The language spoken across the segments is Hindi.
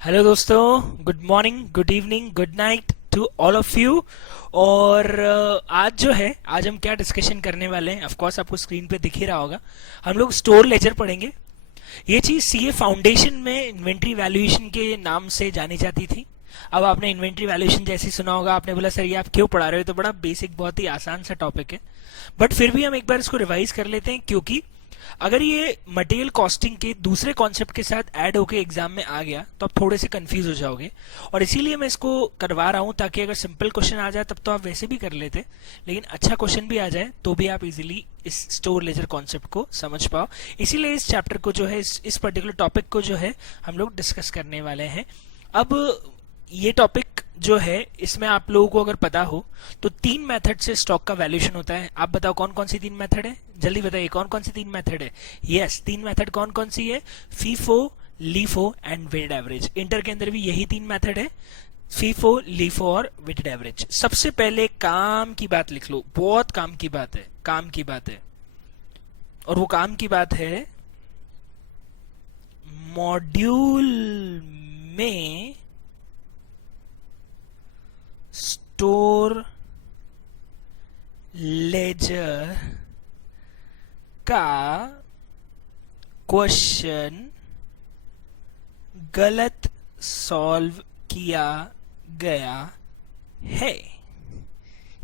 हेलो दोस्तों, good morning, good evening, good night to all of you. और आज जो है, आज हम क्या डिस्कशन करने वाले हैं, ऑफ कोर्स आपको स्क्रीन पे दिख ही रहा होगा। हम लोग स्टोर लेजर पढ़ेंगे। ये चीज सीए फाउंडेशन में इन्वेंट्री वैल्यूएशन के नाम से जानी जाती थी। अब आपने इन्वेंट्री वैल्यूएशन जैसे ही सुना होगा, आपने बोला सर ये आप क्यों पढ़ा रहे हो, तो बड़ा बेसिक, बहुत ही आसान सा टॉपिक है। बट फिर भी हम एक बार इसको रिवाइज कर लेते हैं, क्योंकि अगर ये मटेरियल कॉस्टिंग के दूसरे कॉन्सेप्ट के साथ ऐड होके एग्जाम में आ गया तो आप थोड़े से कंफ्यूज हो जाओगे। और इसीलिए मैं इसको करवा रहा हूं, ताकि अगर सिंपल क्वेश्चन आ जाए तब तो आप वैसे भी कर लेते, लेकिन अच्छा क्वेश्चन भी आ जाए तो भी आप इजीली इस स्टोर लेजर कॉन्सेप्ट को समझ पाओ। इसीलिए इस चैप्टर को जो है, इस पर्टिकुलर टॉपिक को जो है हम लोग डिस्कस करने वाले हैं। अब ये टॉपिक जो है, इसमें आप लोगों को अगर पता हो तो तीन मेथड से स्टॉक का वैल्यूएशन होता है। आप बताओ कौन कौन सी तीन मेथड है, जल्दी बताइए कौन कौन सी तीन मेथड है। यस, तीन मेथड कौन कौन सी है? FIFO, LIFO and weighted average. Inter के अंदर भी यही तीन मेथड है, फीफो, लीफो और वेटेड एवरेज। सबसे पहले काम की बात लिख लो, बहुत काम की बात है, काम की बात है। और वो काम की बात है, मॉड्यूल में स्टोर लेजर का क्वेश्चन गलत सॉल्व किया गया है।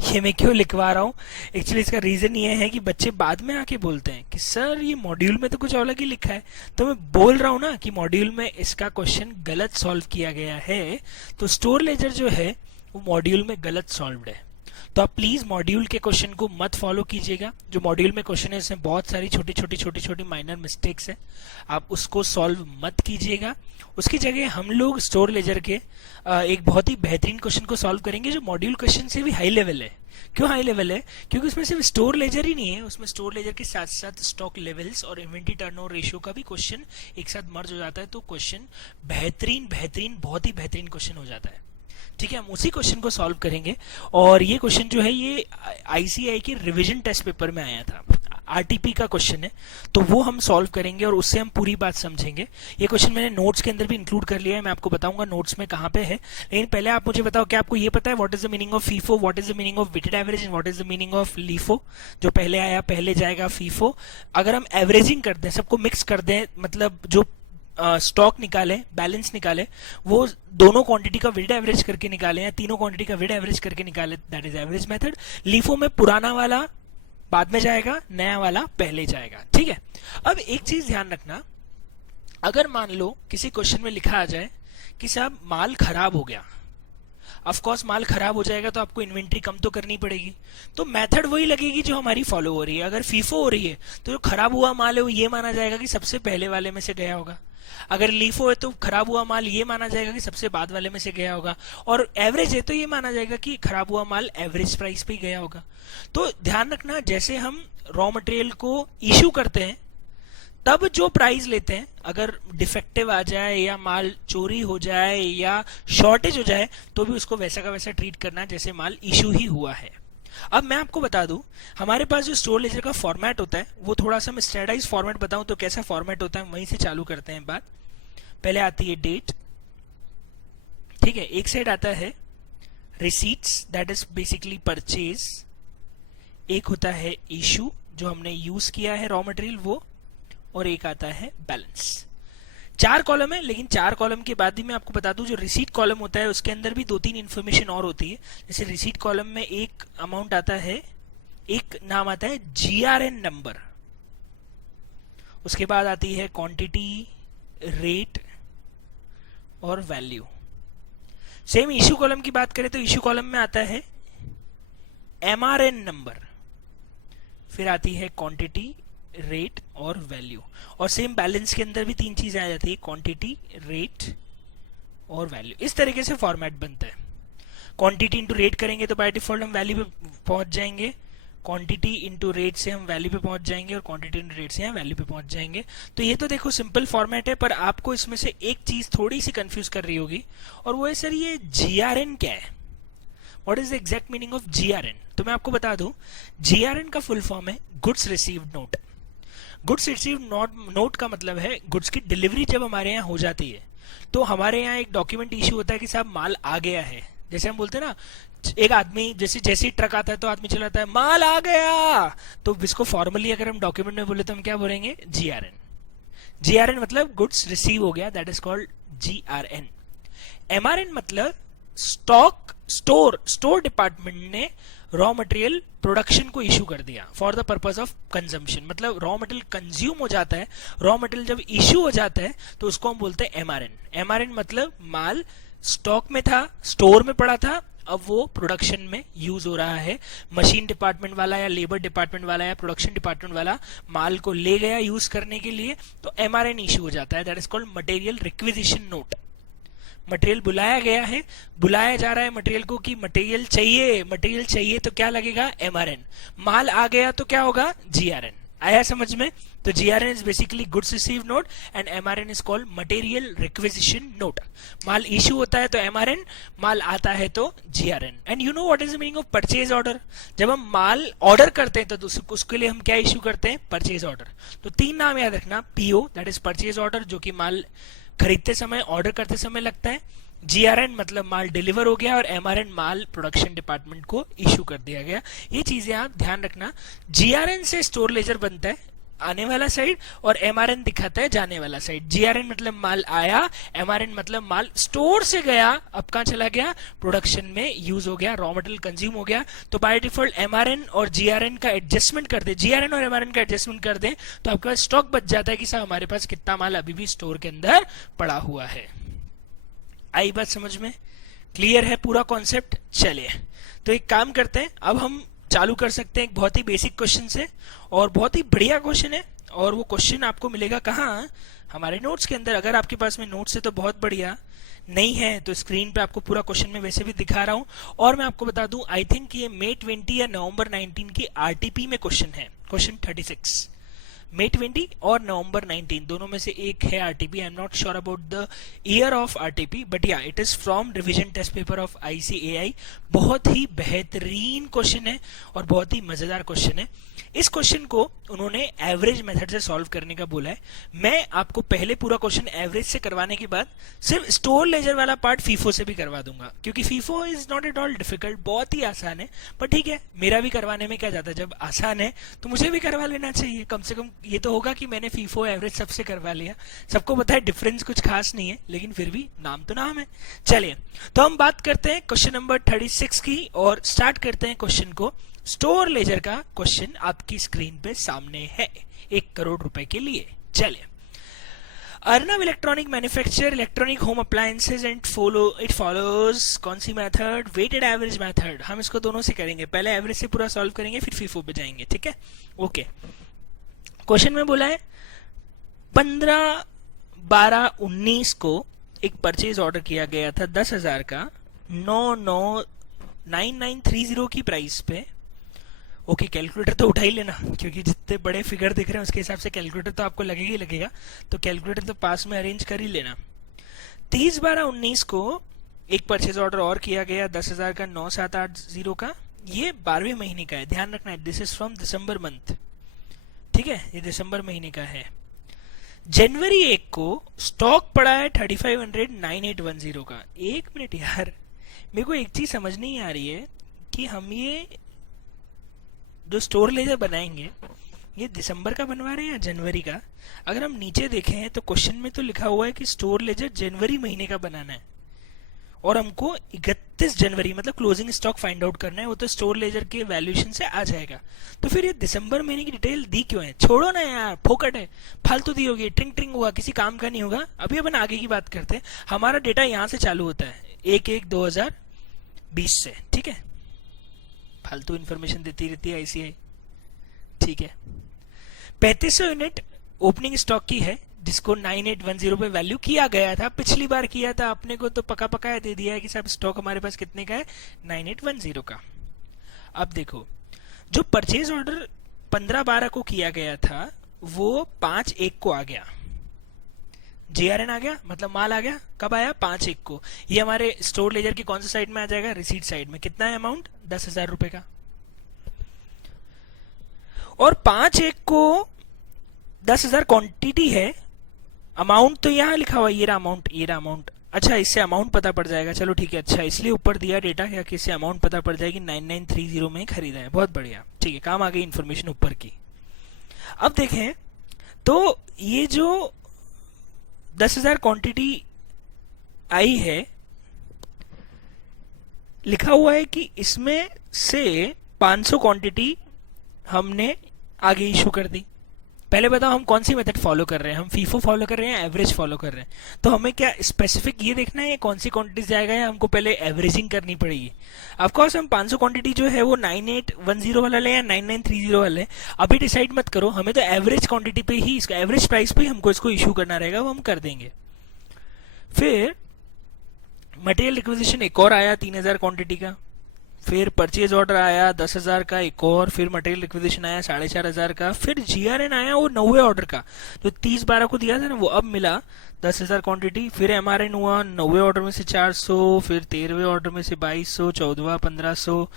ये मैं क्यों लिखवा रहा हूं? एक्चुअली इसका रीजन ये है कि बच्चे बाद में आके बोलते हैं कि सर ये मॉड्यूल में तो कुछ अलग ही लिखा है। तो मैं बोल रहा हूं ना कि मॉड्यूल में इसका क्वेश्चन गलत सॉल्व किया गया है, तो स्टोर लेजर जो है वो मॉड्यूल में गलत सॉल्व्ड है। तो आप प्लीज मॉड्यूल के क्वेश्चन को मत फॉलो कीजिएगा। जो मॉड्यूल में क्वेश्चन है इसमें बहुत सारी छोटी छोटी माइनर मिस्टेक्स है, आप उसको सॉल्व मत कीजिएगा। उसकी जगह हम लोग स्टोर लेजर के एक बहुत ही बेहतरीन क्वेश्चन को सॉल्व करेंगे, जो मॉड्यूल क्वेश्चन से भी हाई लेवल है। क्यों हाई लेवल है? क्योंकि उसमें सिर्फ स्टोर लेजर ही नहीं है, उसमें स्टोर लेजर के साथ साथ स्टॉक लेवल्स और इन्वेंट्री टर्नओवर रेशियो का भी क्वेश्चन एक साथ मर्ज हो जाता है। तो क्वेश्चन बेहतरीन बेहतरीन, बहुत ही बेहतरीन क्वेश्चन हो जाता है। ठीक है, हम उसी क्वेश्चन को सॉल्व करेंगे। और ये क्वेश्चन जो है, ये आईसीआई के रिवीजन टेस्ट पेपर में आया था, आरटीपी का क्वेश्चन है, तो वो हम सॉल्व करेंगे और उससे हम पूरी बात समझेंगे। ये क्वेश्चन मैंने नोट्स के अंदर भी इंक्लूड कर लिया है, मैं आपको बताऊंगा नोट्स में कहां पे है। लेकिन पहले आप मुझे बताओ, क्या आपको ये पता है what is the meaning of FIFO, what is the meaning of weighted average and what is the meaning of LIFO? जो पहले आया पहले जाएगा फीफो। अगर हम एवरेजिंग कर दें, सबको मिक्स कर दें, मतलब जो स्टॉक निकाले, बैलेंस निकाले, वो दोनों क्वांटिटी का वेटेड एवरेज करके निकाले या तीनों क्वांटिटी का वेटेड एवरेज करके निकाले, that is average method. LIFO में पुराना वाला बाद में जाएगा, नया वाला पहले जाएगा। ठीक है, अब एक चीज ध्यान रखना, अगर मान लो किसी क्वेश्चन में लिखा आ जाए कि साहब माल खराब हो गया, ऑफ कोर्स माल खराब हो जाएगा तो आपको इन्वेंट्री कम तो करनी पड़ेगी, तो मेथड वही लगेगी जो हमारी फॉलो हो रही है। अगर फीफो हो रही है तो जो खराब हुआ माल है वो ये माना जाएगा कि सबसे पहले वाले में से गया होगा। अगर लीफो है तो खराब हुआ माल ये माना जाएगा कि सबसे बाद वाले में से गया होगा। और एवरेज है तो ये माना जाएगा कि खराब हुआ माल एवरेज प्राइस पे ही गया होगा। तो ध्यान रखना, जैसे हम रॉ मटेरियल को इश्यू करते हैं तब जो प्राइस लेते हैं, अगर डिफेक्टिव आ जाए या माल चोरी हो जाए या शॉर्टेज हो जाए, तो भी उसको वैसा का वैसा ट्रीट करना जैसे माल इशू ही हुआ है। अब मैं आपको बता दूं, हमारे पास जो स्टोर लेजर का फॉर्मेट होता है, वो थोड़ा सा मैं स्टैंडर्डाइज फॉर्मेट बताऊं तो कैसा फॉर्मेट होता है, वहीं से चालू करते हैं बात। पहले आती है डेट, ठीक है, एक साइड आता है receipts, that is basically purchase, एक होता है इशू जो हमने यूज किया है रॉ मटेरियल वो, और एक आता है बैलेंस। चार कॉलम है, लेकिन चार कॉलम के बाद भी मैं आपको बता दूं, जो रिसीट कॉलम होता है उसके अंदर भी दो तीन इन्फॉर्मेशन और होती है। जैसे रिसीट कॉलम में एक अमाउंट आता है, एक नाम आता है जीआरएन नंबर, उसके बाद आती है क्वांटिटी, रेट और वैल्यू। सेम इशू कॉलम की बात करें तो इशू कॉलम में आता है एमआरएन नंबर, फिर आती है क्वांटिटी, रेट और वैल्यू। और सेम बैलेंस के अंदर भी तीन चीजें आ जाती है, क्वांटिटी, रेट और वैल्यू। इस तरीके से फॉर्मेट बनता है। क्वांटिटी इंटू रेट करेंगे तो बाय डिफॉल्ट हम वैल्यू पे पहुंच जाएंगे, क्वांटिटी इंटू रेट से हम वैल्यू पे पहुंच जाएंगे, और क्वांटिटी इंटू रेट से हम वैल्यू पे पहुंच जाएंगे। तो ये तो देखो सिंपल फॉर्मेट है, पर आपको इसमें से एक चीज थोड़ी सी कंफ्यूज कर रही होगी, और वो है सर ये जीआरएन क्या है, what is the exact meaning of GRN? तो मैं आपको बता दूं, जीआरएन का फुल फॉर्म है goods received note. Goods received note का मतलब है गुड्स की डिलीवरी जब हमारे यहाँ हो जाती है तो हमारे यहाँ एक डॉक्यूमेंट इशू होता है कि साहब माल आ गया है। जैसे हम बोलते हैं ना, एक आदमी जैसे जैसे ही ट्रक आता है तो आदमी चलाता है माल आ गया, तो इसको फॉर्मली अगर हम डॉक्यूमेंट में बोले तो हम क्या बोलेंगे? जीआरएन। जीआरएन मतलब गुड्स रिसीव हो गया, that is called GRN. MRN मतलब स्टोर डिपार्टमेंट ने रॉ मटेरियल प्रोडक्शन को इशू कर दिया for the purpose of consumption, मतलब रॉ मटेरियल कंज्यूम हो जाता है, रॉ मटेरियल जब इशू हो जाता है तो उसको हम बोलते हैं एमआरएन। एमआरएन मतलब माल स्टॉक में था, स्टोर में पड़ा था, अब वो प्रोडक्शन में यूज हो रहा है। मशीन डिपार्टमेंट वाला या लेबर डिपार्टमेंट वाला या प्रोडक्शन डिपार्टमेंट वाला माल को ले गया यूज करने के लिए, तो एमआरएन इशू हो जाता है, that is called material requisition note. Material बुलाया गया है, बुलाया जा रहा है मटेरियल को कि मटेरियल चाहिए, मटेरियल चाहिए, तो क्या लगेगा? एमआरएन। माल आ गया तो क्या होगा? जीआरएन। आया समझ में? तो GRN is basically goods receive note and MRN is called material requisition note. Mall issue होता है तो एमआरएन, माल आता है तो GRN. And you know what is the meaning of purchase order? जब हम माल ऑर्डर करते हैं तो उसके लिए हम क्या इशू करते हैं? Purchase order. तो 3 नाम याद रखना, PO that is purchase order, जो कि माल खरीदते समय, ऑर्डर करते समय लगता है। जीआरएन मतलब माल डिलीवर हो गया, और एमआरएन माल प्रोडक्शन डिपार्टमेंट को इशू कर दिया गया। ये चीजें आप ध्यान रखना। जीआरएन से स्टोर लेजर बनता है, आने वाला साइड, और एमआरएन दिखाता है जाने वाला साइड। जीआरएन मतलब माल आया, एमआरएन मतलब माल स्टोर से गया, अब कहां चला गया? प्रोडक्शन में यूज हो गया, रॉ मटेरियल कंज्यूम हो गया। तो बाय डिफॉल्ट एमआरएन और जीआरएन का एडजस्टमेंट कर दे, जीआरएन और एमआरएन का एडजस्टमेंट कर दे, तो आपके पास स्टॉक बच जाता है कि साहब हमारे पास कितना माल अभी भी स्टोर के अंदर पड़ा हुआ है। आई बात समझ में? क्लियर है पूरा कॉन्सेप्ट? चलिए तो एक काम करते हैं, अब हम चालू कर सकते हैं एक बहुत ही बेसिक क्वेश्चन से, और बहुत ही बढ़िया क्वेश्चन है, और वो क्वेश्चन आपको मिलेगा कहाँ? हमारे नोट्स के अंदर। अगर आपके पास में नोट्स है तो बहुत बढ़िया, नहीं है तो स्क्रीन पे आपको पूरा क्वेश्चन में वैसे भी दिखा रहा हूं। और मैं आपको बता दूं, आई थिंक ये मई 20 या नवंबर 19 की आरटीपी में क्वेश्चन है, क्वेश्चन 36। मई 20 और नवंबर 19 दोनों में से एक है RTP. I am not sure about the year of RTP, but yeah it is from revision test paper of ICAI. बहुत ही बेहतरीन क्वेश्चन है और बहुत ही मजेदार क्वेश्चन है। इस क्वेश्चन को उन्होंने एवरेज मेथड से सॉल्व करने का बोला है। मैं आपको पहले पूरा क्वेश्चन एवरेज से करवाने के बाद सिर्फ स्टोर लेजर वाला पार्ट फीफो से भी करवा दूंगा, क्योंकि FIFO is not at all difficult, बहुत ही आसान है। पर ठीक है, मेरा भी करवाने में क्या जाता है, जब आसान है तो मुझे भी करवा लेना चाहिए। कम से कम ये तो होगा कि मैंने फीफो एवरेज सबसे करवा लिया। सबको पता है डिफरेंस कुछ खास नहीं है, लेकिन फिर भी नाम तो नाम है। चलिए तो हम बात करते हैं क्वेश्चन नंबर 36 की, और स्टार्ट करते हैं क्वेश्चन को। स्टोर लेजर का क्वेश्चन आपकी स्क्रीन पे सामने है, 1 करोड़ रुपए के लिए। चलिए, Arnav electronic manufacture electronic home appliances and it follows कौन सी मेथड? Weighted average method. हम इसको दोनों से करेंगे, पहले एवरेज से पूरा सॉल्व करेंगे, फिर फीफो पे जाएंगे, ठीक है? ओके। क्वेश्चन में बोला है 15/12/19 को एक परचेज ऑर्डर किया गया था 10,000 का 9930 की प्राइस पे। ओके, कैलकुलेटर तो उठा ही लेना, क्योंकि जितने बड़े फिगर दिख रहे हैं उसके हिसाब से कैलकुलेटर तो आपको लगेगा ही लगेगा, तो कैलकुलेटर तो पास में अरेंज कर ही लेना। 30/12/19 को एक परचेज ऑर्डर और किया गया 10,000 का 9780 का। ये 12वें महीने का है, ध्यान रखना है, this is from December month, ठीक है? ये दिसंबर महीने का है। जनवरी 1 को स्टॉक पड़ा है 3500 का। 1 मिनट यार, मेरे को एक चीज समझ नहीं आ रही है कि हम ये जो स्टोर लेजर बनाएंगे ये दिसंबर का बनवा रहे हैं या जनवरी का? अगर हम नीचे देखें तो क्वेश्चन में तो लिखा हुआ है कि स्टोर लेजर जनवरी महीने का बनाना है, और हमको 31 जनवरी मतलब क्लोजिंग स्टॉक फाइंड आउट करना है। वो तो स्टोर लेजर के वैल्यूएशन से आ जाएगा। तो फिर ये दिसंबर महीने की डिटेल दी क्यों है? छोड़ो ना यार, फोकट है, फालतू दी होगी, ट्रिंग ट्रिंग होगा, किसी काम का नहीं होगा। अभी अपन आगे की बात करते हैं। हमारा डेटा यहाँ से चालू होता है 1/1/2020 से, ठीक है? फालतू इन्फॉर्मेशन देती रहती है आईसीआई, ठीक है? 3500 यूनिट ओपनिंग स्टॉक की है, जिसको 9810 पे वैल्यू किया गया था। पिछली बार किया था अपने को, तो पका पकाया दे दिया है कि साहब स्टॉक हमारे पास कितने का है? 9810 का। अब देखो, जो परचेज ऑर्डर 15/12 को किया गया था वो 5/1 को आ गया। जीआरएन आ गया, मतलब माल आ गया। कब आया? 5/1 को। ये हमारे स्टोर लेजर की कौन सी साइड में आ जाएगा? रिसीट साइड में। कितना है अमाउंट? 10,000 रुपए का। और 5/1 को 10,000 क्वांटिटी है, अमाउंट तो यहाँ लिखा हुआ है, ये रहा अमाउंट, ये रहा अमाउंट। अच्छा, इससे अमाउंट पता पड़ जाएगा, चलो ठीक है। अच्छा, इसलिए ऊपर दिया डेटा क्या कि इससे अमाउंट पता पड़ जाएगी, 9930 में खरीदा है। बहुत बढ़िया, ठीक है, काम आ गई इन्फॉर्मेशन ऊपर की। अब देखें तो ये जो 10,000 क्वांटिटी आई है, लिखा हुआ है कि इसमें से 500 क्वांटिटी हमने आगे इशू कर दी। पहले बताओ हम कौन सी मेथड फॉलो कर रहे हैं, हम फीफो फॉलो कर रहे हैं, एवरेज फॉलो कर रहे हैं। तो हमें क्या स्पेसिफिक ये देखना है कौन सी क्वांटिटी जाएगा, या हमको पहले एवरेजिंग करनी पड़ेगी। ऑफकोर्स हम 500 क्वांटिटी जो है वो 9810 वाला ले या 9930 वाला ले, अभी डिसाइड मत करो, हमें तो एवरेज क्वांटिटी पे ही, इसका एवरेज प्राइस पे ही हमको इसको इशू करना रहेगा, वो हम कर देंगे। फिर मटेरियल रिक्विजिशन एक और आया 3000 क्वांटिटी का, फिर परचेज ऑर्डर आया 10,000 का एक और, फिर मटेरियल रिक्विजिशन आया 4,500 का, फिर जीआरएन आया वो 90 ऑर्डर का, जो 30/12 को दिया था ना, वो अब मिला 10,000 क्वांटिटी। फिर एमआरएन हुआ 90 ऑर्डर में से 400, फिर 13वें ऑर्डर में से 2200, 14वां 1500,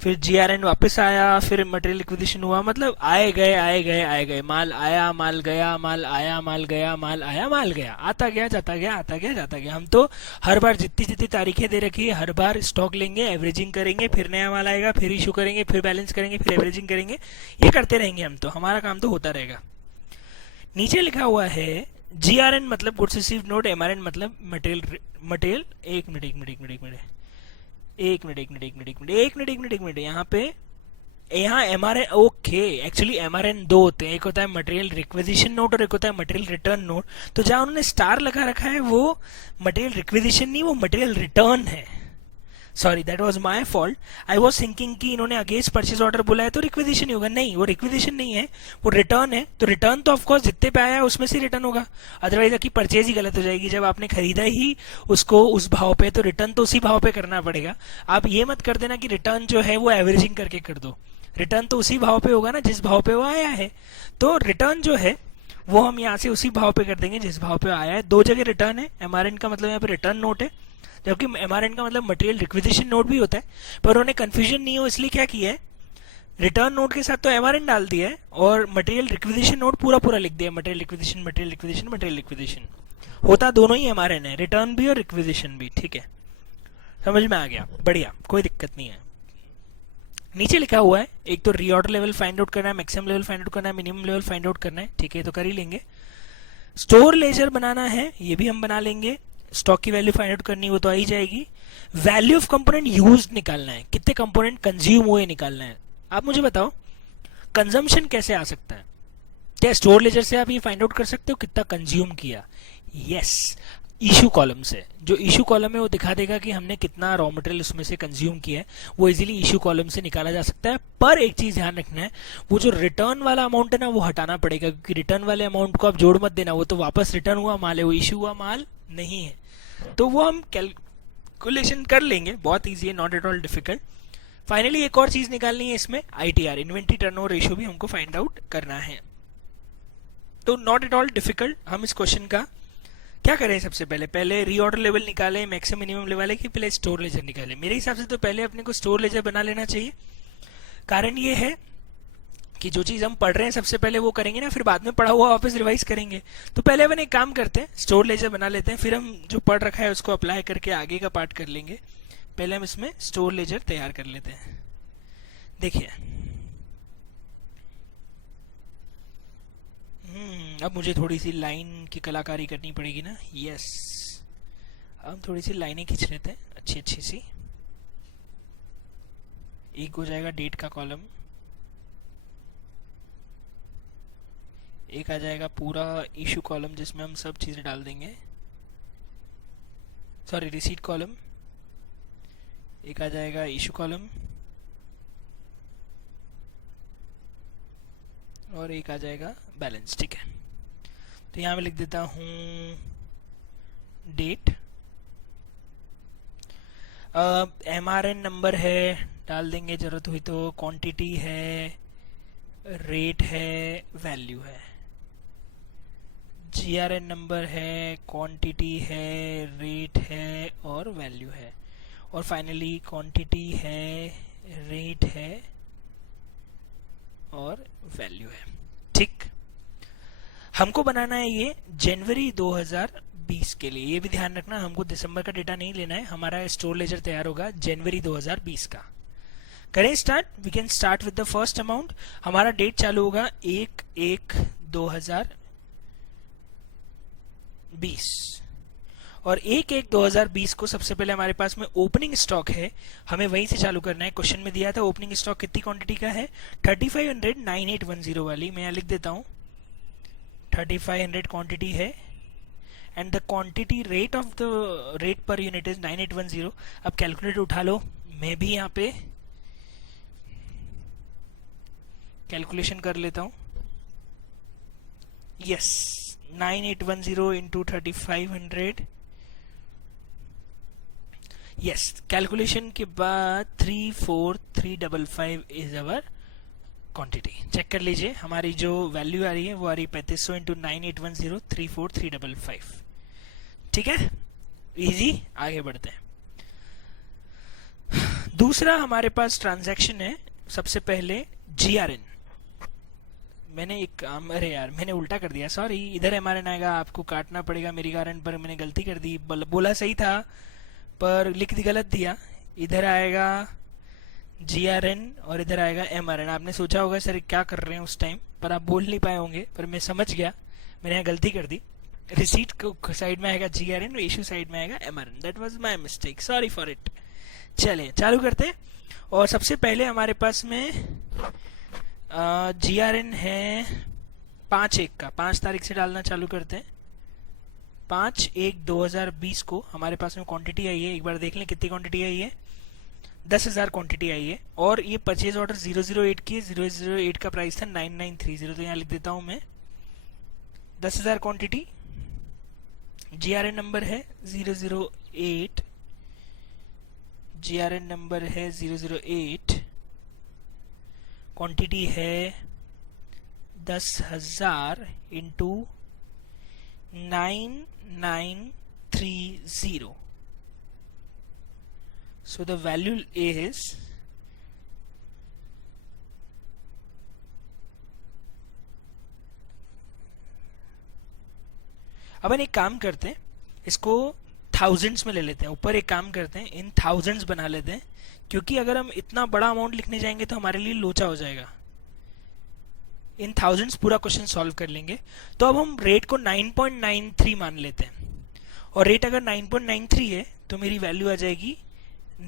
फिर जीआरएन वापस आया, फिर मटेरियल रिक्विजिशन हुआ। मतलब आए गए आए गए आए गए, माल आया माल गया, माल आया माल गया, माल आया माल गया, आता गया जाता गया, आता गया जाता गया। हम तो हर बार जितनी जितनी तारीखें दे रखी है, हर बार स्टॉक लेंगे, एवरेजिंग करेंगे, फिर नया माल आएगा, फिर इशू करेंगे, फिर बैलेंस करेंगे, फिर एवरेजिंग करेंगे, ये करते रहेंगे हम तो, हमारा काम तो होता रहेगा। नीचे लिखा हुआ है जीआरएन मतलब गुड्स रिसीव्ड नोट, एमआरएन मतलब मटेरियल। एक मिनट एक मिनट एक मिनट एक मिनट एक मिनट एक मिनट एक मिनट एक मिनट एक मिनट एक मिनट एक मिनट, यहाँ पे यहाँ एमआरएन, ओके, एक्चुअली एमआरएन दो होते हैं, एक होता है मटेरियल रिक्विजिशन नोट और एक होता है मटेरियल रिटर्न नोट। तो जहां उन्होंने स्टार लगा रखा है वो मटेरियल रिक्विजिशन नहीं, वो मटेरियल रिटर्न है। Sorry, that was my fault. I was thinking कि इन्होंने अगेंस्ट परचेज ऑर्डर बोला है तो रिक्विजिशन ही होगा, नहीं, वो रिक्विजिशन नहीं है, वो रिटर्न है। तो रिटर्न तो ऑफकोर्स जितने पे आया है उसमें से रिटर्न होगा, अदरवाइज आपकी परचेज ही गलत हो जाएगी। जब आपने खरीदा ही उसको उस भाव पे, तो रिटर्न तो उसी भाव पे करना पड़ेगा। आप ये मत कर देना कि रिटर्न जो है वो एवरेजिंग करके कर दो, रिटर्न तो उसी भाव पे होगा ना जिस भाव पे वो आया है। तो रिटर्न जो है वो हम यहाँ से उसी भाव पे कर देंगे जिस भाव पे आया है। दो जगह रिटर्न है, एमआरएन का मतलब यहाँ पे रिटर्न नोट है, जबकि एमआरएन का मतलब मटेरियल रिक्विजिशन नोट भी होता है। पर उन्होंने कंफ्यूजन नहीं हो इसलिए क्या किया है, रिटर्न नोट के साथ तो एमआरएन डाल दिया है और मटेरियल रिक्विजिशन नोट पूरा पूरा लिख दिया, material requisition material requisition material requisition. होता दोनों ही एमआरएन है, रिटर्न भी और रिक्विजिशन भी, ठीक है, समझ में आ गया, बढ़िया, कोई दिक्कत नहीं है। नीचे लिखा हुआ है एक तो रीऑर्डर लेवल फाइंड आउट करना है, मैक्सिमम लेवल फाइंड आउट करना है, मिनिमम लेवल फाइंड आउट करना है, ठीक है, तो कर ही लेंगे। स्टोर लेजर बनाना है, ये भी हम बना लेंगे। स्टॉक की वैल्यू फाइंड आउट करनी, वो तो आ ही जाएगी। वैल्यू ऑफ कंपोनेंट यूज निकालना है, कितने कंपोनेंट कंज्यूम हुए निकालना है। आप मुझे बताओ कंजम्पशन कैसे आ सकता है, क्या स्टोर लेजर से आप ये फाइंड आउट कर सकते हो कितना कंज्यूम किया? यस, इशू कॉलम से। जो इशू कॉलम है वो दिखा देगा कि हमने कितना रॉ मटेरियल उसमें से कंज्यूम किया है, वो इजीली इशू कॉलम से निकाला जा सकता है। पर एक चीज ध्यान रखना है, वो जो रिटर्न वाला अमाउंट है ना वो हटाना पड़ेगा, क्योंकि रिटर्न वाले अमाउंट को आप जोड़ मत देना, वो तो वापस रिटर्न हुआ माल है, वो इशू हुआ माल नहीं है। तो वो हम कैलकुलेशन कर लेंगे, बहुत ईजी है, not at all difficult. Finally एक और चीज निकालनी है इसमें, आईटीआर, इन्वेंट्री टर्नओवर रेशियो भी हमको फाइंड आउट करना है। तो नॉट एट ऑल डिफिकल्ट। हम इस क्वेश्चन का क्या करें, सबसे पहले रीऑर्डर लेवल निकालें, मैक्सिमम मिनिमम लेवल है कि पहले स्टोर लेजर निकालें? मेरे हिसाब से तो पहले अपने को स्टोर लेजर बना लेना चाहिए। कारण ये है कि जो चीज हम पढ़ रहे हैं सबसे पहले वो करेंगे ना, फिर बाद में पढ़ा हुआ वापस रिवाइज करेंगे। तो पहले अपन एक काम करते हैं, स्टोर लेजर बना लेते हैं, फिर हम जो पढ़ रखा है उसको अप्लाई करके आगे का पार्ट कर लेंगे। पहले हम इसमें स्टोर लेजर तैयार कर लेते हैं। देखिए, अब मुझे थोड़ी सी लाइन की कलाकारी करनी पड़ेगी ना। यस, हम थोड़ी सी लाइनें खींच लेते हैं अच्छी अच्छी सी। एक हो जाएगा डेट का कॉलम, एक आ जाएगा पूरा इशू कॉलम जिसमें हम सब चीजें डाल देंगे, सॉरी रिसीट कॉलम। एक आ जाएगा इशू कॉलम और एक आ जाएगा बैलेंस, ठीक है। तो यहाँ मैं लिख देता हूँ डेट, एमआरएन नंबर है, डाल देंगे जरूरत हुई तो, क्वांटिटी है, रेट है, वैल्यू है, जीआरएन नंबर है, क्वांटिटी है, रेट है और वैल्यू है, और फाइनली क्वांटिटी है, रेट है और वैल्यू है, ठीक। हमको बनाना है ये जनवरी 2020 के लिए, ये भी ध्यान रखना, हमको दिसंबर का डेटा नहीं लेना है, हमारा स्टोर लेजर तैयार होगा जनवरी 2020 का। करें start, we can start with the first amount. हमारा डेट चालू होगा 1/1/2020 और 1/1/2020 को सबसे पहले हमारे पास में ओपनिंग स्टॉक है, हमें वहीं से चालू करना है। क्वेश्चन में दिया था ओपनिंग स्टॉक कितनी क्वांटिटी का है, 3500 9810 वाली, मैं यहाँ लिख देता हूँ 3500 क्वांटिटी है and the quantity rate of the rate per unit is 9810। अब कैलकुलेटर उठा लो, मैं भी यहाँ पे कैलकुलेशन कर लेता हूँ। यस, 9810 इंटू 3500, यस, कैलकुलेशन के बाद 34355 इज अवर क्वांटिटी। चेक कर लीजिए, हमारी जो वैल्यू आ रही है वो आ रही है 3500 इंटू 9810 34355। ठीक है, इजी, आगे बढ़ते हैं। दूसरा हमारे पास ट्रांजैक्शन है, सबसे पहले GRN। मैंने एक काम, अरे यार मैंने उल्टा कर दिया, सॉरी, इधर MRN आएगा, आपको काटना पड़ेगा मेरी कारण पर, मैंने गलती कर दी, बोला सही था पर लिख दी गलत दिया। इधर आएगा GRN और इधर आएगा MRN। आपने सोचा होगा सर क्या कर रहे हैं उस टाइम, पर आप बोल नहीं पाए होंगे, पर मैं समझ गया, मैंने यहाँ गलती कर दी। रिसीट को साइड में आएगा GRN और इशू साइड में आएगा MRN, that was my mistake, sorry for it. चलिए चालू करते हैं। और सबसे पहले हमारे पास में GRN है 5/1 का, 5 तारीख से डालना चालू करते हैं। 5/1/2020 को हमारे पास में क्वांटिटी आई है, एक बार देख लें कितनी क्वांटिटी आई है, 10,000 क्वांटिटी आई है। और ये परचेज ऑर्डर 008 की, 008 का प्राइस था 9930, तो यहाँ लिख देता हूँ मैं 10,000 क्वांटिटी। GRN नंबर है 008, GRN नंबर है 008, क्वांटिटी है 10,000 into 9930, so the value is अब एक काम करते हैं, इसको थाउजेंड्स में ले लेते हैं, ऊपर एक काम करते हैं, इन थाउजेंड्स बना लेते हैं, क्योंकि अगर हम इतना बड़ा अमाउंट लिखने जाएंगे तो हमारे लिए लोचा हो जाएगा। इन थाउजेंड्स पूरा क्वेश्चन सॉल्व कर लेंगे। तो अब हम रेट को 9.93 मान लेते हैं, और रेट अगर 9.93 है तो मेरी वैल्यू आ जाएगी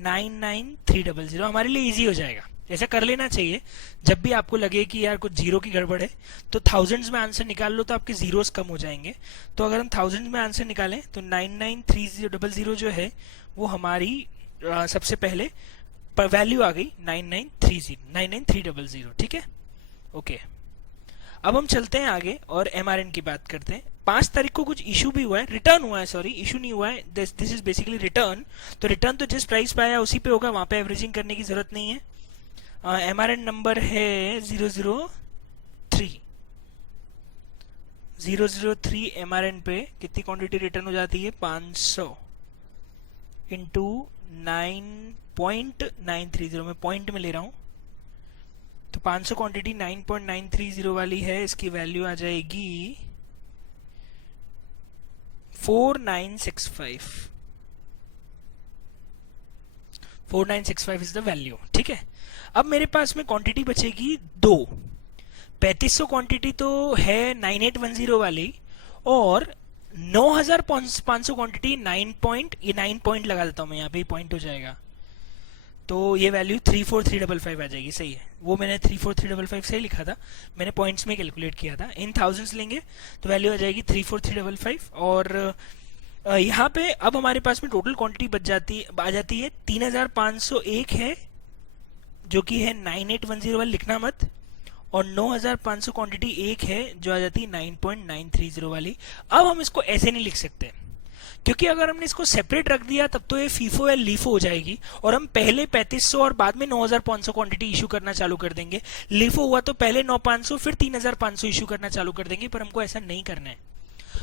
99300। हमारे लिए इजी हो जाएगा, ऐसा कर लेना चाहिए। जब भी आपको लगे कि यार कुछ जीरो की गड़बड़ है तो थाउजेंड्स में आंसर निकाल लो, तो आपके जीरोस कम हो जाएंगे। तो अगर हम थाउजेंड्स में आंसर निकालें तो 99300 जो है वो हमारी सबसे पहले वैल्यू आ गई 99300। ठीक है, ओके। अब हम चलते हैं आगे और MRN की बात करते हैं। 5 तारीख को कुछ इशू भी हुआ है, रिटर्न हुआ है, सॉरी इशू नहीं हुआ है, दिस इज बेसिकली रिटर्न। तो रिटर्न तो जिस प्राइस पे आया उसी पे होगा, वहां पे एवरेजिंग करने की जरूरत नहीं है। MRN नंबर है 003 MRN पे कितनी क्वांटिटी रिटर्न हो जाती है, 500 इंटू 9.930, मैं पॉइंट में ले रहा हूं, तो 500 क्वांटिटी 9.930 वाली है, इसकी वैल्यू आ जाएगी 4965। 4965 इज द वैल्यू। ठीक है, अब मेरे पास में क्वांटिटी बचेगी 2। 3500 क्वांटिटी तो है 9810 वाली, और 9500 क्वांटिटी 9 पॉइंट लगा देता हूं मैं, यहाँ पे पॉइंट हो जाएगा, तो ये वैल्यू 34355 आ जाएगी। सही है, वो मैंने 34355 सही लिखा था, मैंने पॉइंट्स में कैलकुलेट किया था। इन थाउजेंड्स लेंगे तो वैल्यू आ जाएगी 34355। और यहाँ पे अब हमारे पास में टोटल क्वांटिटी आ जाती है 3501 है, जो कि है 9810 वाली, लिखना मत, और 9500 क्वांटिटी एक है जो आ जाती है 9.930 वाली। अब हम इसको ऐसे नहीं लिख सकते, क्योंकि अगर हमने इसको सेपरेट रख दिया तब तो ये फीफो या लीफो हो जाएगी, और हम पहले 3500 और बाद में 9500 क्वांटिटी इशू करना चालू कर देंगे। लीफो हुआ तो पहले 9500 फिर 3500 इशू करना चालू कर देंगे, पर हमको ऐसा नहीं करना है।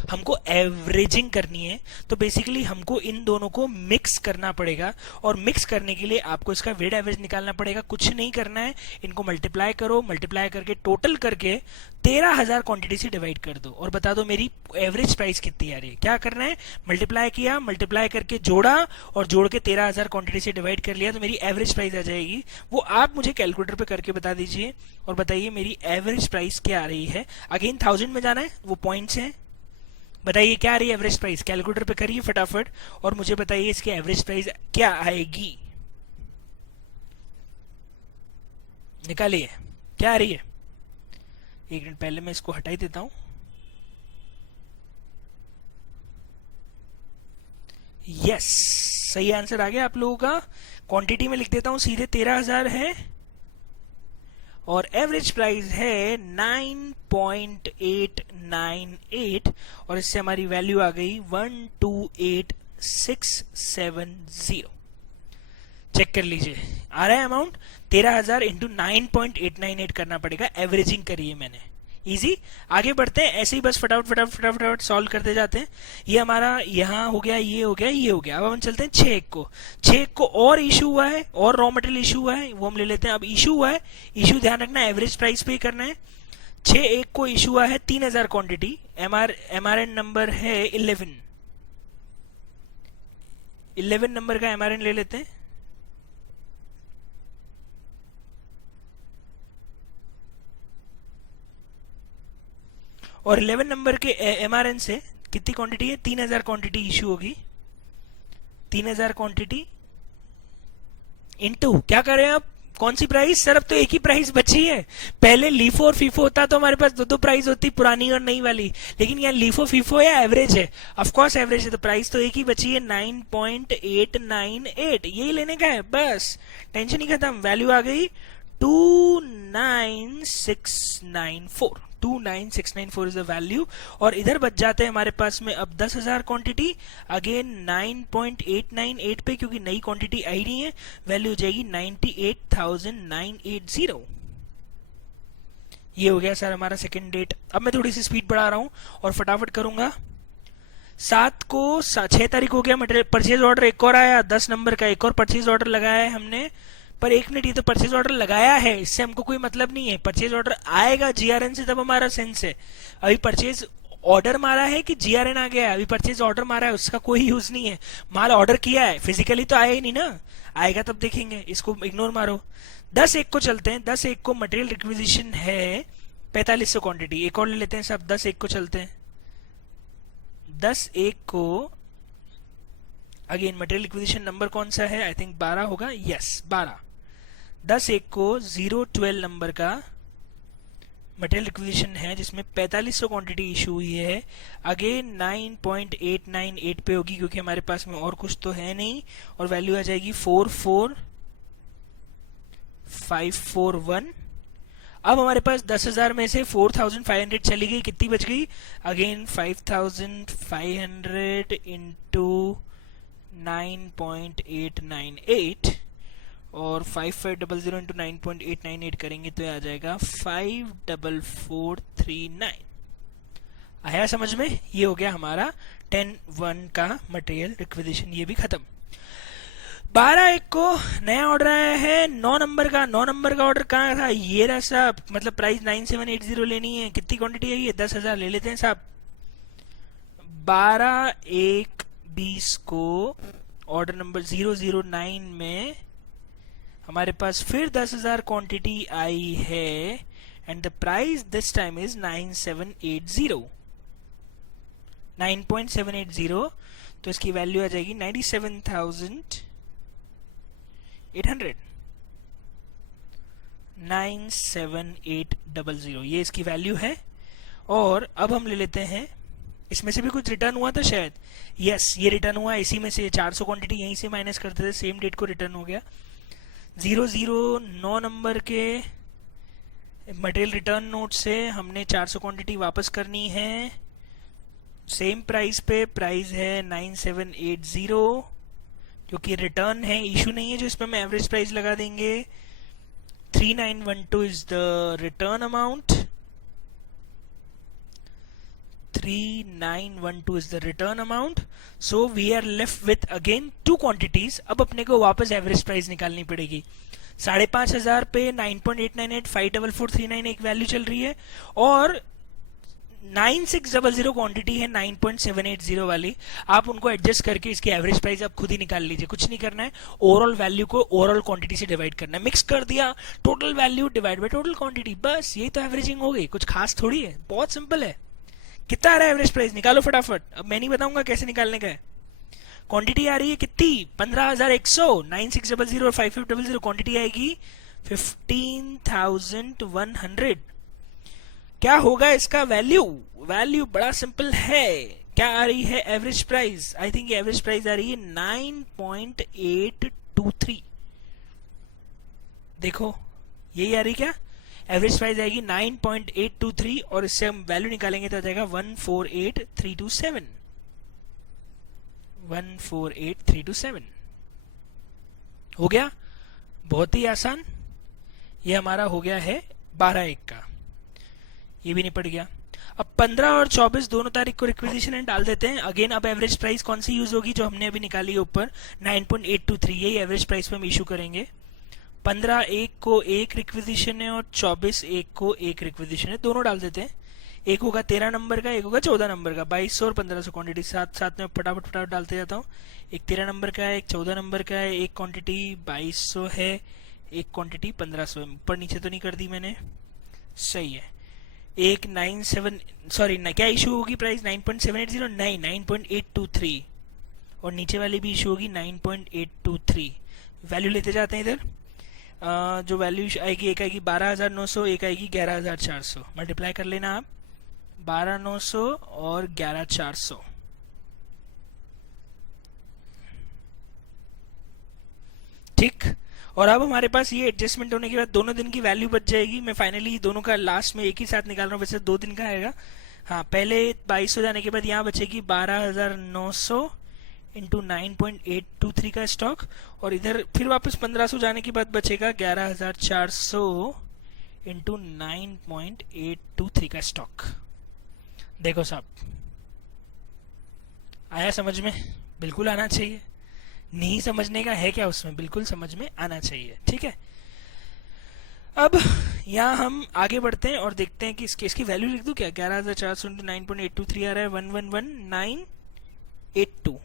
हमको एवरेजिंग करनी है, तो बेसिकली हमको इन दोनों को मिक्स करना पड़ेगा, और मिक्स करने के लिए आपको इसका वेट एवरेज निकालना पड़ेगा। कुछ नहीं करना है, इनको मल्टीप्लाई करो, मल्टीप्लाई करके टोटल करके 13,000 क्वांटिटी से डिवाइड कर दो और बता दो मेरी एवरेज प्राइस कितनी आ रही है। क्या करना है, मल्टीप्लाई किया, मल्टीप्लाई करके जोड़ा और जोड़ के 13,000 क्वांटिटी से डिवाइड कर लिया, तो मेरी एवरेज प्राइस आ जाएगी। वो आप मुझे कैलकुलेटर पे करके बता दीजिए और बताइए मेरी एवरेज प्राइस क्या आ रही है। अगेन 1000 में जाना है, वो पॉइंट्स हैं। बताइए क्या आ रही है एवरेज प्राइस, कैलकुलेटर पे करिए फटाफट और मुझे बताइए इसकी एवरेज प्राइस क्या आएगी। निकालिए क्या आ रही है। एक मिनट पहले मैं इसको हटा ही देता हूं। यस, सही आंसर आ गया आप लोगों का। क्वांटिटी में लिख देता हूं सीधे, 13,000 है और एवरेज प्राइस है 9.898 और इससे हमारी वैल्यू आ गई 128670। चेक कर लीजिए आ रहा है अमाउंट। 13,000 इंटू 9.898 करना पड़ेगा। एवरेजिंग करिए मैंने, इजी। आगे बढ़ते हैं, ऐसे ही बस फटाफट फटाफट फटाफट फटाफट सॉल्व करते जाते हैं। ये हमारा यहाँ हो गया, ये हो गया, ये हो गया। अब हम चलते हैं 6 को। 6 को और इशू हुआ है, और रॉ मटेरियल इशू हुआ है, वो हम ले लेते हैं। अब इशू हुआ है, इशू ध्यान रखना एवरेज प्राइस पे ही करना है। 6 को इशू हुआ है 3,000 क्वांटिटी, एमआरएन नंबर है 11 नंबर का एमआरएन ले लेते हैं। और 11 नंबर के एमआरएन से कितनी क्वांटिटी है, 3,000 क्वांटिटी इशू होगी। 3,000 क्वांटिटी इनटू क्या करें अब, कौन सी प्राइस सर, अब तो एक ही प्राइस बची है। पहले लीफो और फीफो होता तो हमारे पास दो प्राइस होती, पुरानी और नई वाली, लेकिन यहाँ लीफो फीफो या एवरेज है। ऑफ कोर्स एवरेज है, तो प्राइस तो एक ही बची है 9.898। यही लेने का है बस, टेंशन ही खत्म। वैल्यू आ गई 29694। 29694 इज द वैल्यू। और इधर बच जाते हैं हमारे पास में अब 10,000 क्वांटिटी। अगेन 9.898 पे, क्योंकि नई क्वांटिटी आई नहीं है, वैल्यू हो जाएगी 98,980। ये हो गया सर हमारा सेकंड डेट। अब मैं थोड़ी सी स्पीड बढ़ा रहा हूं और फटाफट करूंगा। 7 को 6 तारीख हो गया, मटेरियल परचेज ऑर्डर एक और आया, 10 नंबर का एक और परचेज ऑर्डर लगाया है हमने। पर एक मिनट, ये तो परचेज ऑर्डर लगाया है, इससे हमको कोई मतलब नहीं है। परचेज ऑर्डर आएगा जीआरएन से, तब हमारा सेंस है। अभी परचेज ऑर्डर मारा है कि जीआरएन आ गया है, अभी परचेज ऑर्डर मारा है, उसका कोई यूज नहीं है। माल ऑर्डर किया है, फिजिकली तो आया ही नहीं ना, आएगा तब देखेंगे, इसको इग्नोर मारो। 10/1 को चलते हैं। 10/1 को मटेरियल रिक्विजिशन है 4500 क्वांटिटी। एक और ले लेते हैं सब, 10/1 को चलते हैं। 10/1 को अगेन मटेरियल रिक्विजिशन नंबर कौन सा है, आई थिंक 12 होगा, यस 12। 10/1 को 012 नंबर का मटेरियल रिक्विजिशन है जिसमें 4500 क्वांटिटी इशू हुई है। अगेन 9.898 पे होगी, क्योंकि हमारे पास में और कुछ तो है नहीं, और वैल्यू आ जाएगी 44541। अब हमारे पास 10,000 में से 4,500 चली गई, कितनी बच गई, अगेन 5,500 इंटू 9.898 और 5500 इंटू 9.898 करेंगे तो आ जाएगा 54439। आया समझ में। ये हो गया हमारा 10/1 का मटेरियल रिक्विजिशन, ये भी खत्म। 12/1 को नया ऑर्डर आया है 9 नंबर का। 9 नंबर का ऑर्डर कहाँ था, ये रहा साहब, मतलब प्राइस 9780 लेनी है। कितनी क्वांटिटी आई है, 10,000 ले लेते हैं साहब। 12/1/20 को ऑर्डर नंबर 009 में हमारे पास फिर 10,000 क्वांटिटी आई है and the price this time is 9.780। तो इसकी वैल्यू आ जाएगी 97,800। 97800 ये इसकी वैल्यू है। और अब हम ले लेते हैं, इसमें से भी कुछ रिटर्न हुआ था शायद, यस ये रिटर्न हुआ। इसी में से 400 क्वांटिटी यहीं से माइनस करते थे, सेम डेट को रिटर्न हो गया। 009 नंबर के मटेरियल रिटर्न नोट से हमने 400 क्वांटिटी वापस करनी है, सेम प्राइस पे। प्राइस है 9780, क्योंकि रिटर्न है, इशू नहीं है, जो इसमें हम एवरेज प्राइस लगा देंगे। 3912 is the return amount. 3912 is the return amount. So we are left with again two quantities. अब अपने को वापस एवरेज प्राइस निकालनी पड़ेगी. 5,500 पे 9.898 54439 एक वैल्यू चल रही है और 9600 क्वांटिटी है 9.780 वाली. आप उनको एडजस्ट करके इसकी एवरेज प्राइस आप खुद ही निकाल लीजिए. कुछ नहीं करना है, ओवरऑल वैल्यू को ओवरऑल क्वांटिटी से डिवाइड करना है. मिक्स कर दिया, total value divide by total quantity, बस यही तो एवरेजिंग हो गई. कुछ खास थोड़ी है, बहुत सिंपल है. कितना आ रहा है एवरेज प्राइस, निकालो फटाफट. अब मैं नहीं बताऊंगा कैसे निकालने का है. क्वांटिटी आ रही है कितनी, 15,100. 9600 और 5500 क्वांटिटी आएगी 15,100. क्या होगा इसका वैल्यू? वैल्यू बड़ा सिंपल है. क्या आ रही है average price? I think average price आ रही है 9.823. देखो यही आ रही क्या, एवरेज प्राइस आएगी 9.823 और इससे हम वैल्यू निकालेंगे तो आ जाएगा 148327. 148327 हो गया. बहुत ही आसान. ये हमारा हो गया है 12/1 का. ये भी निपट गया. अब 15 और 24 दोनों तारीख को रिक्विजिशन एंड डाल देते हैं. अगेन अब एवरेज प्राइस कौन सी यूज होगी, जो हमने अभी निकाली है ऊपर 9.823, यही एवरेज प्राइस पे हम इशू करेंगे. 15/1 को एक रिक्विजिशन है और 24/1 को एक रिक्विजिशन है. दोनों डाल देते हैं. एक होगा 13 नंबर का, एक होगा 14 नंबर का. 2200 और 1500 क्वांटिटी साथ साथ में फटाफट डालते जाता हूँ. एक 13 नंबर का है, एक 14 नंबर का है. एक क्वांटिटी 2200 है, एक क्वांटिटी 1500 है. ऊपर नीचे तो नहीं कर दी मैंने, सही है. एक 97 सॉरी क्या इशू होगी प्राइस, 9.780 नहीं 9.823 और नीचे वाली भी इशू होगी 9.823. वैल्यू लेते जाते हैं इधर. जो वैल्यू आएगी, एक आएगी 12,900, एक आएगी 11,400. मल्टीप्लाई कर लेना आप, 12,900 और 11,400. ठीक. और अब हमारे पास ये एडजस्टमेंट होने के बाद दोनों दिन की वैल्यू बच जाएगी. मैं फाइनली दोनों का लास्ट में एक ही साथ निकाल रहा हूँ, वैसे 2 दिन का आएगा. हाँ, पहले 2200 जाने के बाद यहाँ बचेगी 12,900 इंटू 9.823 का स्टॉक और इधर फिर वापस 1500 जाने के बाद बचेगा 11,400 इंटू 9.823 का स्टॉक. देखो साहब, आया समझ में? बिल्कुल आना चाहिए. नहीं समझने का है क्या उसमें, बिल्कुल समझ में आना चाहिए. ठीक है. अब यहाँ हम आगे बढ़ते हैं और देखते हैं कि इसकी वैल्यू लिख दूं क्या. 11,400 इंटू 9.823 आ रहा है 111,982.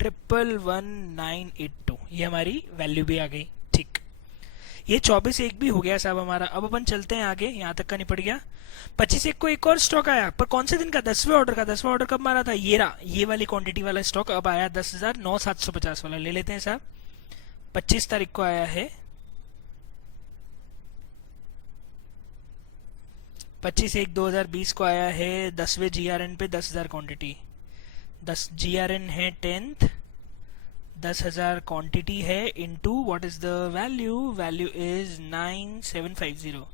111,982 ये हमारी वैल्यू भी आ गई. ठीक. ये 24/1 भी हो गया साहब हमारा. अब अपन चलते हैं आगे. यहाँ तक का निपट गया. 25/1 को एक और स्टॉक आया, पर कौन से दिन का, 10वें ऑर्डर का. 10वां ऑर्डर कब मारा था, ये वाली क्वांटिटी वाला स्टॉक अब आया 10,009,750 वाला. ले लेते हैं साहब. 25 तारीख को आया है. 25/1/2020 को आया है 10वें GRN पे 10,000 क्वांटिटी. 10 GRN है 10th, 10,000 क्वांटिटी है into what is the value. Value is 9.750.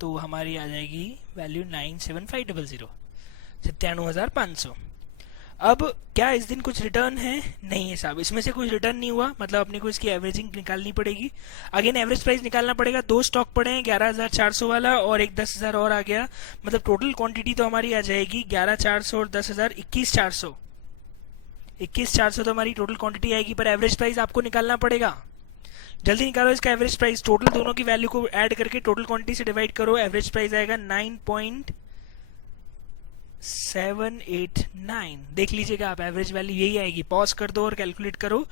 तो हमारी आ जाएगी वैल्यू 97500, 97,500. अब क्या इस दिन कुछ रिटर्न है? नहीं है साहब, इसमें से कुछ रिटर्न नहीं हुआ. मतलब अपने को इसकी एवरेजिंग निकालनी पड़ेगी. अगेन एवरेज प्राइस निकालना पड़ेगा. 2 स्टॉक पड़े हैं, 11,400 वाला और एक 10,000 और आ गया. मतलब टोटल क्वांटिटी तो हमारी आ जाएगी 11,400 और 10,000 21,400. 21,400 तो हमारी टोटल क्वांटिटी आएगी. पर एवरेज प्राइस आपको निकालना पड़ेगा. जल्दी निकालो इसका एवरेज प्राइस. टोटल दोनों की वैल्यू को ऐड करके टोटल क्वांटिटी से डिवाइड करो. एवरेज प्राइस आएगा 9.789. देख लीजिएगा आप, एवरेज वैल्यू यही आएगी. पॉज कर दो और कैलकुलेट करो.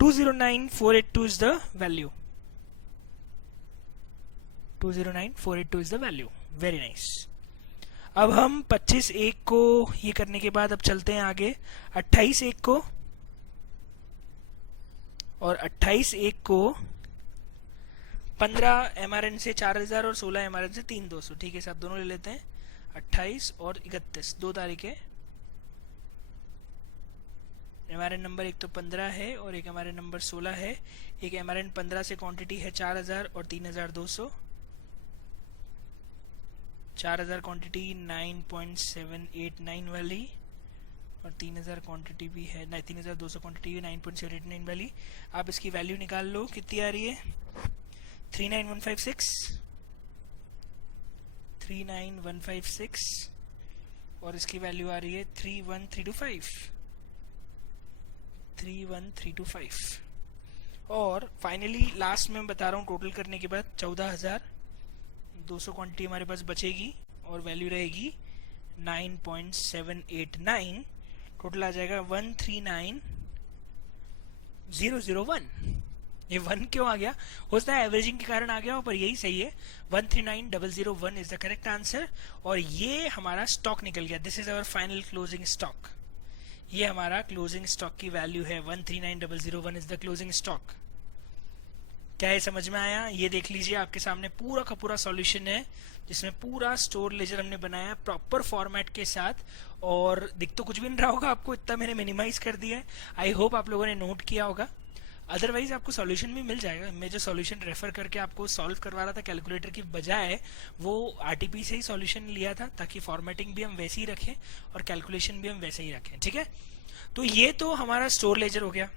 209,482 is the value. 209,482 is the value. Very nice. अब हम 25/1 को ये करने के बाद अब चलते हैं आगे 28/1 को. और 28/1 को 15 MRN से 4,000 और 16 MRN से 3,200. ठीक है साहब, दोनों ले लेते हैं. 28 और 31 2 तारीखें. MRN नंबर एक तो 15 है और एक MRN नंबर 16 है. एक MRN 15 से क्वांटिटी है 4,000 और 3,200. 4,000 क्वांटिटी 9.789 वाली और 3,000 क्वांटिटी भी है, 3,200 क्वांटिटी है 9.789 वाली. आप इसकी वैल्यू निकाल लो कितनी आ रही है. 39,156 39156 और इसकी वैल्यू आ रही है 31325 और फाइनली लास्ट में बता रहा हूँ टोटल करने के बाद 14200 क्वांटिटी हमारे पास बचेगी और वैल्यू रहेगी 9.789। टोटल आ जाएगा 139001। ये 1 क्यों आ गया? हो सकता है एवरेजिंग के कारण आ गया हो, पर यही सही है। 139001 इज द करेक्ट आंसर और ये हमारा स्टॉक निकल गया। This is our final closing stock. ये हमारा क्लोजिंग स्टॉक की वैल्यू है। 139001 इज द क्लोजिंग स्टॉक। क्या ये समझ में आया? ये देख लीजिए, आपके सामने पूरा का पूरा सॉल्यूशन है जिसमें पूरा स्टोर लेजर हमने बनाया प्रॉपर फॉर्मेट के साथ। और दिख तो कुछ भी नहीं रहा होगा आपको, इतना मैंने मिनिमाइज कर दिया है। आई होप आप लोगों ने नोट किया होगा। अदरवाइज आपको सॉल्यूशन भी मिल जाएगा। मैं जो सॉल्यूशन रेफर करके आपको सॉल्व करवा रहा था कैलकुलेटर की बजाय, वो आरटीपी से ही सॉल्यूशन लिया था ताकि फॉर्मेटिंग भी हम वैसे ही रखें और कैलकुलेशन भी हम वैसे ही रखें। ठीक है, तो ये तो हमारा स्टोर लेजर हो गया।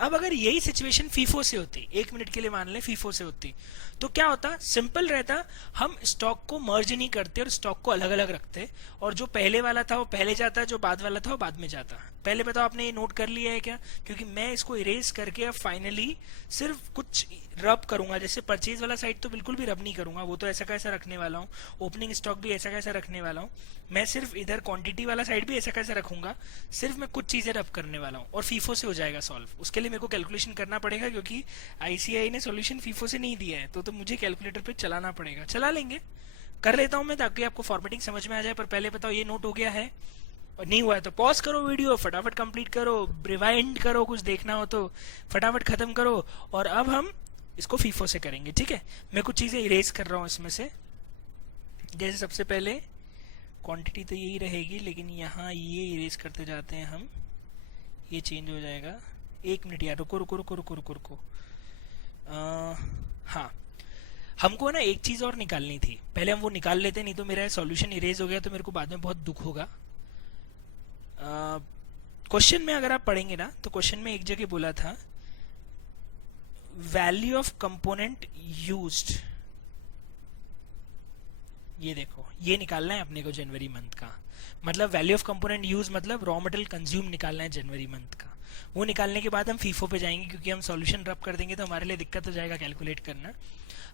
अब अगर यही सिचुएशन फीफो से होती, 1 मिनट के लिए मान लें फीफो से होती, तो क्या होता? सिंपल रहता, हम स्टॉक को मर्ज नहीं करते और स्टॉक को अलग अलग रखते और जो पहले वाला था वो पहले जाता, जो बाद वाला था वो बाद में जाता। पहले बताओ आपने ये नोट कर लिया है क्या? क्योंकि मैं इसको इरेज करके अब फाइनली सिर्फ कुछ रब करूंगा। जैसे परचेज वाला साइड तो बिल्कुल भी रब नहीं करूंगा, वो तो ऐसा कैसा रखने वाला हूँ। ओपनिंग स्टॉक भी ऐसा कैसा रखने वाला हूँ। मैं सिर्फ इधर क्वांटिटी वाला साइड भी ऐसा कैसा रखूंगा। सिर्फ मैं कुछ चीजें रब करने वाला हूँ और फीफो से हो जाएगा सॉल्व। उसके लिए मेरे को कैलकुलेशन करना पड़ेगा क्योंकि आईसीआई ने सॉल्यूशन फीफो से नहीं दिया है, तो मुझे कैलकुलेटर पे चलाना पड़ेगा। चला लेंगे, कर लेता हूं मैं ताकि आपको फॉर्मेटिंग समझ में आ जाए। पर पहले बताओ ये नोट हो गया है? और नहीं हुआ है तो पॉज करो वीडियो, फटाफट कंप्लीट करो, रिवाइंड करो, कुछ देखना हो तो फटाफट खत्म करो। और अब हम इसको फीफो से करेंगे। ठीक है, मैं कुछ चीजें इरेज कर रहा हूं इसमें से। जैसे सबसे पहले क्वांटिटी तो यही रहेगी, लेकिन यहाँ ये इरेज करते जाते हैं हम, ये चेंज हो जाएगा। 1 मिनट यार, रुको रुको रुको रुको रुको रुको। हाँ, हमको ना एक चीज और निकालनी थी, पहले हम वो निकाल लेते, नहीं तो मेरा सॉल्यूशन इरेज हो गया तो मेरे को बाद में बहुत दुख होगा। क्वेश्चन में अगर आप पढ़ेंगे ना तो क्वेश्चन में एक जगह बोला था वैल्यू ऑफ कंपोनेंट यूज्ड। ये देखो, ये निकालना है अपने को जनवरी मंथ का। मतलब वैल्यू ऑफ कंपोनेंट यूज मतलब रॉ मटेरियल कंज्यूम निकालना है जनवरी मंथ का। वो निकालने के बाद हम फीफो पे जाएंगे, क्योंकि हम सॉल्यूशन रब कर देंगे तो हमारे लिए दिक्कत हो जाएगा कैलकुलेट करना।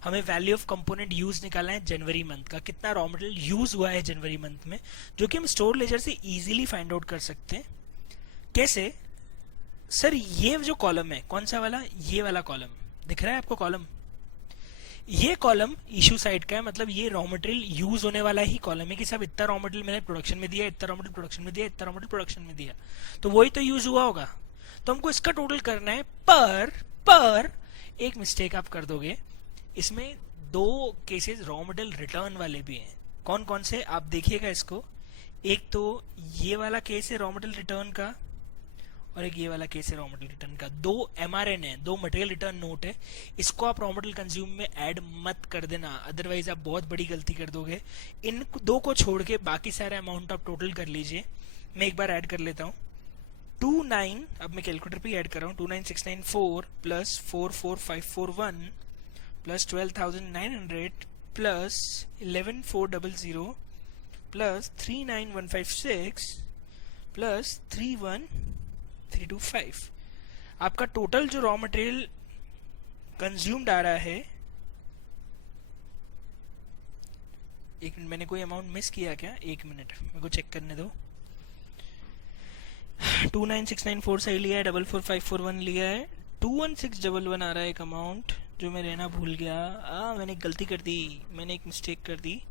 हमें वैल्यू ऑफ कंपोनेंट यूज निकालना है जनवरी मंथ का, कितना रॉ मटेरियल यूज हुआ है जनवरी मंथ में, जो कि हम स्टोर लेजर से इजीली फाइंड आउट कर सकते हैं। कैसे? सर ये जो कॉलम है, कौन सा वाला? ये वाला कॉलम दिख रहा है आपको कॉलम? ये कॉलम इशू साइड का है, मतलब ये रॉ मटेरियल यूज होने वाला ही कॉलम है कि सब इतना रॉ मटेरियल मैंने प्रोडक्शन में दिया, इतना रॉ मटेरियल प्रोडक्शन में दिया, इतना रॉ मटेरियल प्रोडक्शन में दिया, तो वही तो यूज हुआ होगा। तो हमको इसका टोटल करना है। पर एक मिस्टेक आप कर दोगे, इसमें 2 केसेस रॉ मटेरियल रिटर्न वाले भी हैं। कौन कौन से आप देखिएगा इसको। एक तो ये वाला केस है रॉ मटेरियल रिटर्न का, और एक ये वाला केस है रॉ मटेरियल रिटर्न का। 2 MRN है, 2 मटेरियल रिटर्न नोट है। इसको आप रॉ मटेरियल कंज्यूम में ऐड मत कर देना, अदरवाइज आप बहुत बड़ी गलती कर दोगे। इन 2 को छोड़ के बाकी सारे अमाउंट आप टोटल कर लीजिए। मैं एक बार ऐड कर लेता हूँ। 29, अब मैं कैलकुलेटर पे ऐड कर रहा हूँ। 29694 plus 44541 plus 12900 plus 11400 plus 39156 plus 31325। आपका टोटल जो रॉ मटेरियल कंज्यूम्ड आ रहा है, एक मिनट, मैंने कोई अमाउंट मिस किया क्या? 1 मिनट मेरे को चेक करने दो। 29694 सही लिया है, 44541 लिया है, 21611 आ रहा है एक अमाउंट जो मैं लेना भूल गया। मैंने एक गलती कर दी, मैंने एक मिस्टेक कर दी,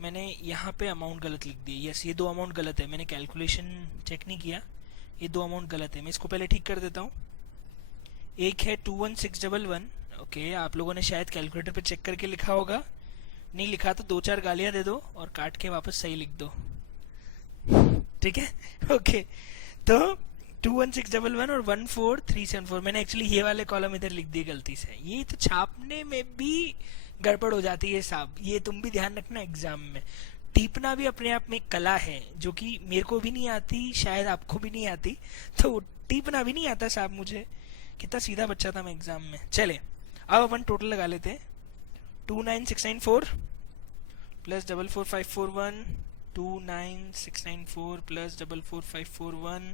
मैंने यहाँ पे अमाउंट गलत लिख दी। यस, ये 2 अमाउंट गलत है, मैंने कैलकुलेशन चेक नहीं किया, ये 2 अमाउंट गलत है। मैं इसको पहले ठीक कर देता हूँ। एक है 21611, ओके, आप लोगों ने शायद कैलकुलेटर पे चेक करके लिखा होगा, नहीं लिखा तो 2-4 गालियां दे दो और काट के वापस सही लिख दो। ठीक है, ओके। तो 21611 और 14374, मैंने एक्चुअली ये वाले कॉलम इधर लिख दिए गलती से। ये तो छापने में भी गड़बड़ हो जाती है साहब, ये तुम भी ध्यान रखना एग्जाम में। टीपना भी अपने आप में एक कला है, जो कि मेरे को भी नहीं आती, शायद आपको भी नहीं आती, तो टीपना भी नहीं आता साहब मुझे। कितना सीधा बच्चा था मैं एग्जाम में। चले, अब अपन टोटल लगा लेते हैं। 29694 plus 44541 29694 plus 44541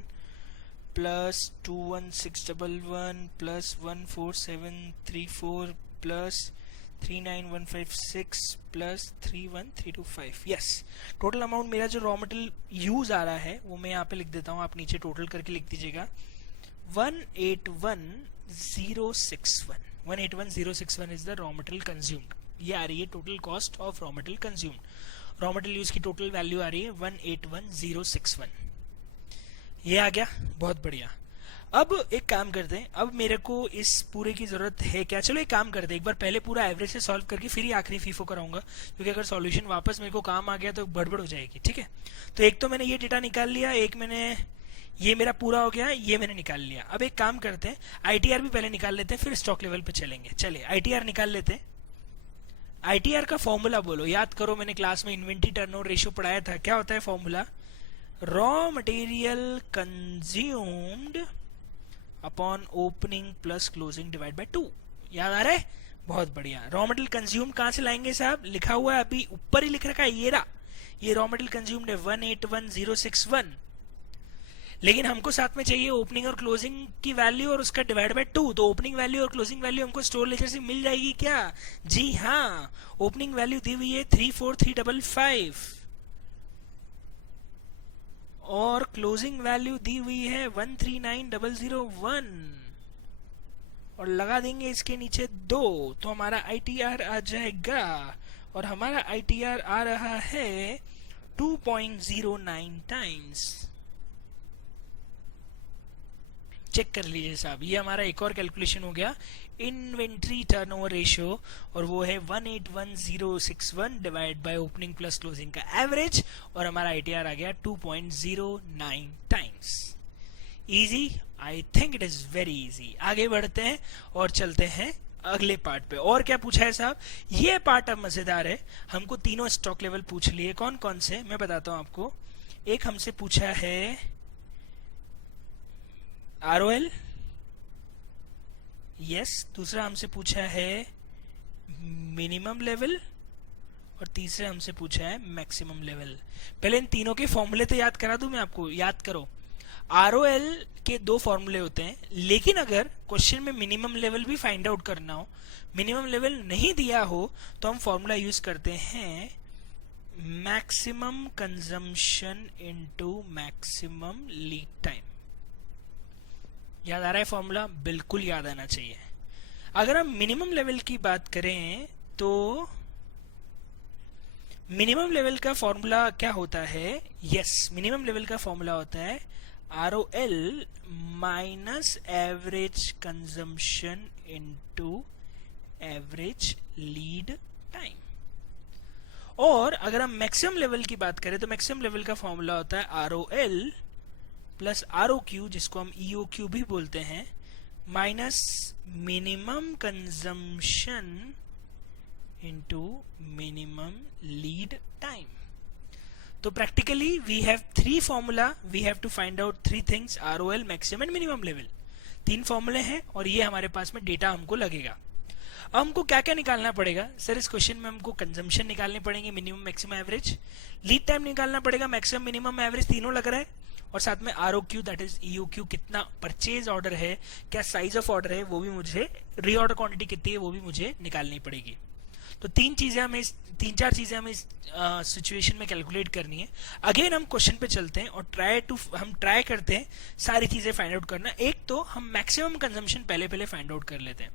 plus 21611 plus 14734 plus 39156 plus 31325। Yes, total amount मेरा जो रॉ मटेरियल यूज आ रहा है वो मैं यहाँ पे लिख देता हूँ, आप नीचे टोटल करके लिख दीजिएगा 181061। 181061 is the raw material consumed. ये आ रही है total cost of raw material consumed. Raw material use की टोटल वैल्यू आ रही है 181061। ये आ गया, बहुत बढ़िया। अब एक काम करते हैं, अब मेरे को इस पूरे की जरूरत है क्या? चलो एक काम करते हैं, एक बार पहले पूरा एवरेज से सॉल्व करके फिर ही आखिरी फीफो कराऊंगा, क्योंकि अगर सॉल्यूशन वापस मेरे को काम आ गया तो गड़बड़ हो जाएगी। ठीक है, तो एक तो मैंने ये डेटा निकाल लिया, एक मैंने ये मेरा पूरा हो गया, ये मैंने निकाल लिया। अब एक काम करते हैं, आईटीआर भी पहले निकाल लेते हैं, फिर स्टॉक लेवल पे चलेंगे। चलिए आईटीआर निकाल लेते हैं। आईटीआर का फॉर्मूला बोलो, याद करो, मैंने क्लास में इन्वेंट्री टर्नओवर रेशियो पढ़ाया था। क्या होता है formula? Raw material consumed upon opening plus closing divide by 2। याद आ रहा है? बहुत बढ़िया। रॉ मटेरियल कंज्यूम कहां से लाएंगे साहब? लिखा हुआ है अभी ऊपर ही लिख रखा है, ये रहा, ये रॉ मटेरियल कंज्यूम्ड है 181061, लेकिन हमको साथ में चाहिए ओपनिंग और क्लोजिंग की वैल्यू और उसका डिवाइड बाय 2। तो ओपनिंग वैल्यू और क्लोजिंग वैल्यू हमको स्टोर लेजर से मिल जाएगी क्या? जी हाँ, ओपनिंग वैल्यू दी हुई है 34355 और क्लोजिंग वैल्यू दी हुई है 139001 और लगा देंगे इसके नीचे 2, तो हमारा आईटीआर आ जाएगा, और हमारा आईटीआर आ रहा है 2.09 टाइम्स। चेक कर लीजिए साहब, ये हमारा एक और कैलकुलेशन हो गया इन्वेंट्री टर्नओवर रेशियो, और वो है 181061 divide by opening plus closing का एवरेज, और हमारा आईटीआर आ गया 2.09 times. Easy, I think it is very easy. आगे बढ़ते हैं और चलते हैं अगले पार्ट पे। और क्या पूछा है साहब? ये पार्ट अब मजेदार है, हमको तीनों स्टॉक लेवल पूछ लिए। कौन कौन से मैं बताता हूं आपको। एक हमसे पूछा है आरओएल, यस। दूसरा हमसे पूछा है मिनिमम लेवल, और तीसरा हमसे पूछा है मैक्सिमम लेवल। पहले इन तीनों के फॉर्मूले तो याद करा दूं मैं आपको। याद करो, आरओएल के 2 फॉर्मूले होते हैं, लेकिन अगर क्वेश्चन में मिनिमम लेवल भी फाइंड आउट करना हो, मिनिमम लेवल नहीं दिया हो, तो हम फॉर्मूला यूज करते हैं maximum consumption into maximum lead time. याद आ रहा है फॉर्मूला? बिल्कुल याद आना चाहिए। अगर हम मिनिमम लेवल की बात करें तो मिनिमम लेवल का फॉर्मूला क्या होता है? यस, मिनिमम लेवल का फॉर्मूला होता है ROL minus average consumption into average lead time. और अगर हम मैक्सिमम लेवल की बात करें तो मैक्सिमम लेवल का फॉर्मूला होता है आरओएल प्लस आरओक्यू, जिसको हम ईओक्यू भी बोलते हैं, minus minimum consumption into minimum lead time. तो practically we have 3 formula, we have to find out 3 things, ROL, maximum and minimum level. 3 फॉर्मूले हैं और ये हमारे पास में डेटा हमको लगेगा। अब हमको क्या क्या निकालना पड़ेगा सर? इस क्वेश्चन में हमको कंजम्पशन निकालने पड़ेंगे, minimum maximum average, lead time निकालना पड़ेगा, मैक्सिमम मिनिमम एवरेज तीनों लग रहा है, और साथ में आरओक्यू दैट इज ईओक्यू, कितना परचेज ऑर्डर है, क्या साइज ऑफ ऑर्डर है, वो भी मुझे, रीऑर्डर क्वांटिटी कितनी है वो भी मुझे निकालनी पड़ेगी। तो 3 4 चीजें हमें इस सिचुएशन में कैलकुलेट करनी है। अगेन हम क्वेश्चन पे चलते हैं और हम ट्राई करते हैं सारी चीजें फाइंड आउट करना। एक तो हम मैक्सिमम कंजम्पशन पहले फाइंड आउट कर लेते हैं।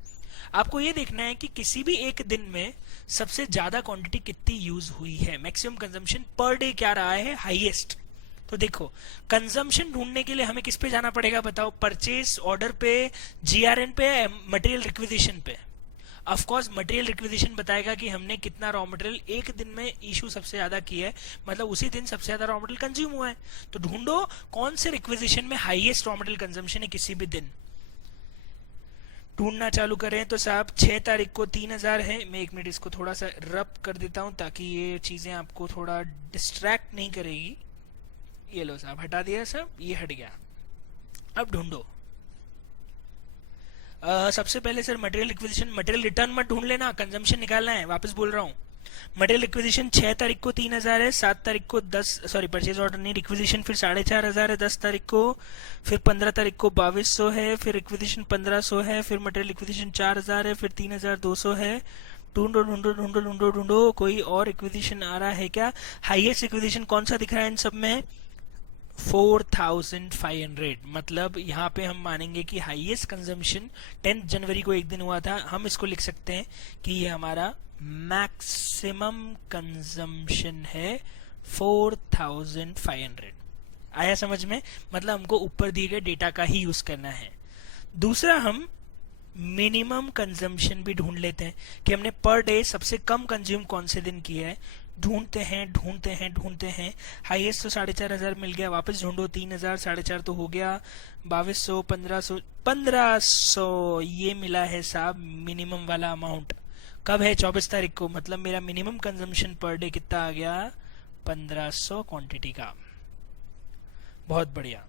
आपको ये देखना है कि किसी भी एक दिन में सबसे ज्यादा क्वांटिटी कितनी यूज हुई है, मैक्सिमम कंजम्पशन पर डे क्या रहा है हाईएस्ट। तो देखो, कंजम्पशन ढूंढने के लिए हमें किस पे जाना पड़ेगा बताओ? परचेज ऑर्डर पे, जीआरएन पे, मटेरियल रिक्विजिशन पे। ऑफ कोर्स मटेरियल रिक्विजिशन बताएगा कि हमने कितना रॉ मटेरियल एक दिन में इशू सबसे ज्यादा किया है, मतलब उसी दिन सबसे ज्यादा रॉ मटेरियल कंज्यूम हुआ है। तो ढूंढो कौन से रिक्विजिशन में हाईएस्ट रॉ मटेरियल कंजम्पशन है किसी भी दिन। ढूंढना चालू करें तो साहब 6 तारीख को 3000 है। मैं 1 मिनट इसको थोड़ा सा रब कर देता हूं ताकि ये चीजें आपको थोड़ा डिस्ट्रैक्ट नहीं करेगी। ये लो साहब, हटा दिया साहब, ये हट गया। अब ढूंढो। सबसे पहले sir material requisition, material return मत ढूंढ लेना, कंजम्पशन निकालना है, वापस बोल रहा हूँ। मटेरियल रिक्विजिशन 6 तारीख को 3,000 है, 7 तारीख को 10, सॉरी परचेज ऑर्डर नहीं, रिक्विजिशन फिर 4,500 है 10 तारीख को, फिर 15 तारीख को 2,200 है, फिर रिक्विजिशन 1,500 है, फिर मटेरियल रिक्विजिशन 4,000 है, फिर 3,200 है। ढूंढो ढूंढो ढूंढो ढूंढो ढूंढो, कोई और रिक्विजिशन आ रहा है क्या? हाईएस्ट रिक्विजिशन कौन सा दिख रहा है इन सब में? 4,500। मतलब यहाँ पे हम मानेंगे कि हाईएस्ट कंजम्पशन 10 जनवरी को एक दिन हुआ था, हम इसको लिख सकते हैं कि ये हमारा मैक्सिमम कंजम्पशन है 4,500। आया समझ में? मतलब हमको ऊपर दिए गए डेटा का ही यूज करना है। दूसरा, हम मिनिमम कंजम्पशन भी ढूंढ लेते हैं कि हमने पर डे सबसे कम कंज्यूम कौन से दिन किया है। ढूंढते हैं ढूंढते हैं ढूंढते हैं, हाईएस्ट तो 4,500 मिल गया, वापस ढूंढो 3,000, 4,500 तो हो गया, 2,200, 1,500 ये मिला है साहब मिनिमम वाला अमाउंट। कब है? 24 तारीख को। मतलब मेरा मिनिमम कंजम्पशन पर डे कितना आ गया? 1,500 क्वांटिटी का। बहुत बढ़िया।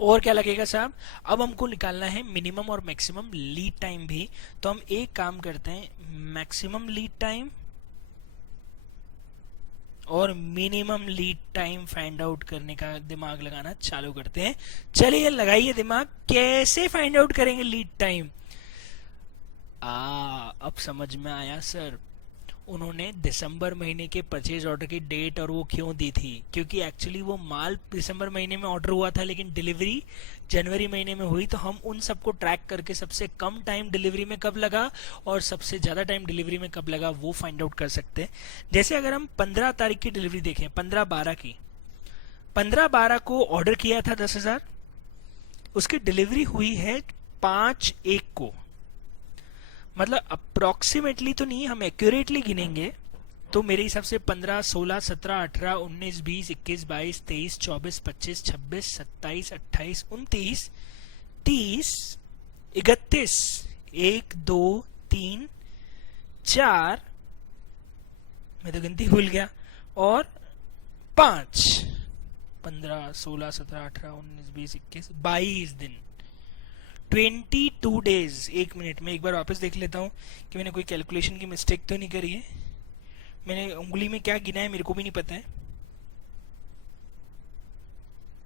और क्या लगेगा साहब? अब हमको निकालना है मिनिमम और मैक्सिमम लीड टाइम भी। तो हम एक काम करते हैं, मैक्सिमम लीड टाइम और minimum lead time find out करने का दिमाग लगाना चालू करते हैं। चलिए लगाइए दिमाग, कैसे फाइंड आउट करेंगे लीड टाइम? अब समझ में आया सर। उन्होंने दिसंबर महीने के परचेज ऑर्डर की डेट और वो क्यों दी थी? क्योंकि एक्चुअली वो माल दिसंबर महीने में ऑर्डर हुआ था लेकिन डिलीवरी जनवरी महीने में हुई, तो हम उन सबको ट्रैक करके सबसे कम टाइम डिलीवरी में कब लगा और सबसे ज्यादा टाइम डिलीवरी में कब लगा वो फाइंड आउट कर सकते हैं। जैसे अगर हम 15 तारीख की डिलीवरी देखें, 15/12 की, 15/12 को ऑर्डर किया था 10,000, उसकी डिलीवरी हुई है 5/1 को। मतलब अप्रोक्सीमेटली तो नहीं, हम एक्यूरेटली गिनेंगे तो मेरे हिसाब से 15, 16, 17, 18, 19, 20, 21, 22, 23, 24, 25, 26, 27, 28, 29, 30, 31, 1, 2, 3, 4, मैं तो गिनती भूल गया, और 5, 15, 16, 17, 18, 19, 20, 21, 22 दिन, 22 डेज। एक मिनट में एक बार वापस देख लेता हूँ कि मैंने कोई कैलकुलेशन की मिस्टेक तो नहीं करी है। मैंने उंगली में क्या गिना है मेरे को भी नहीं पता है।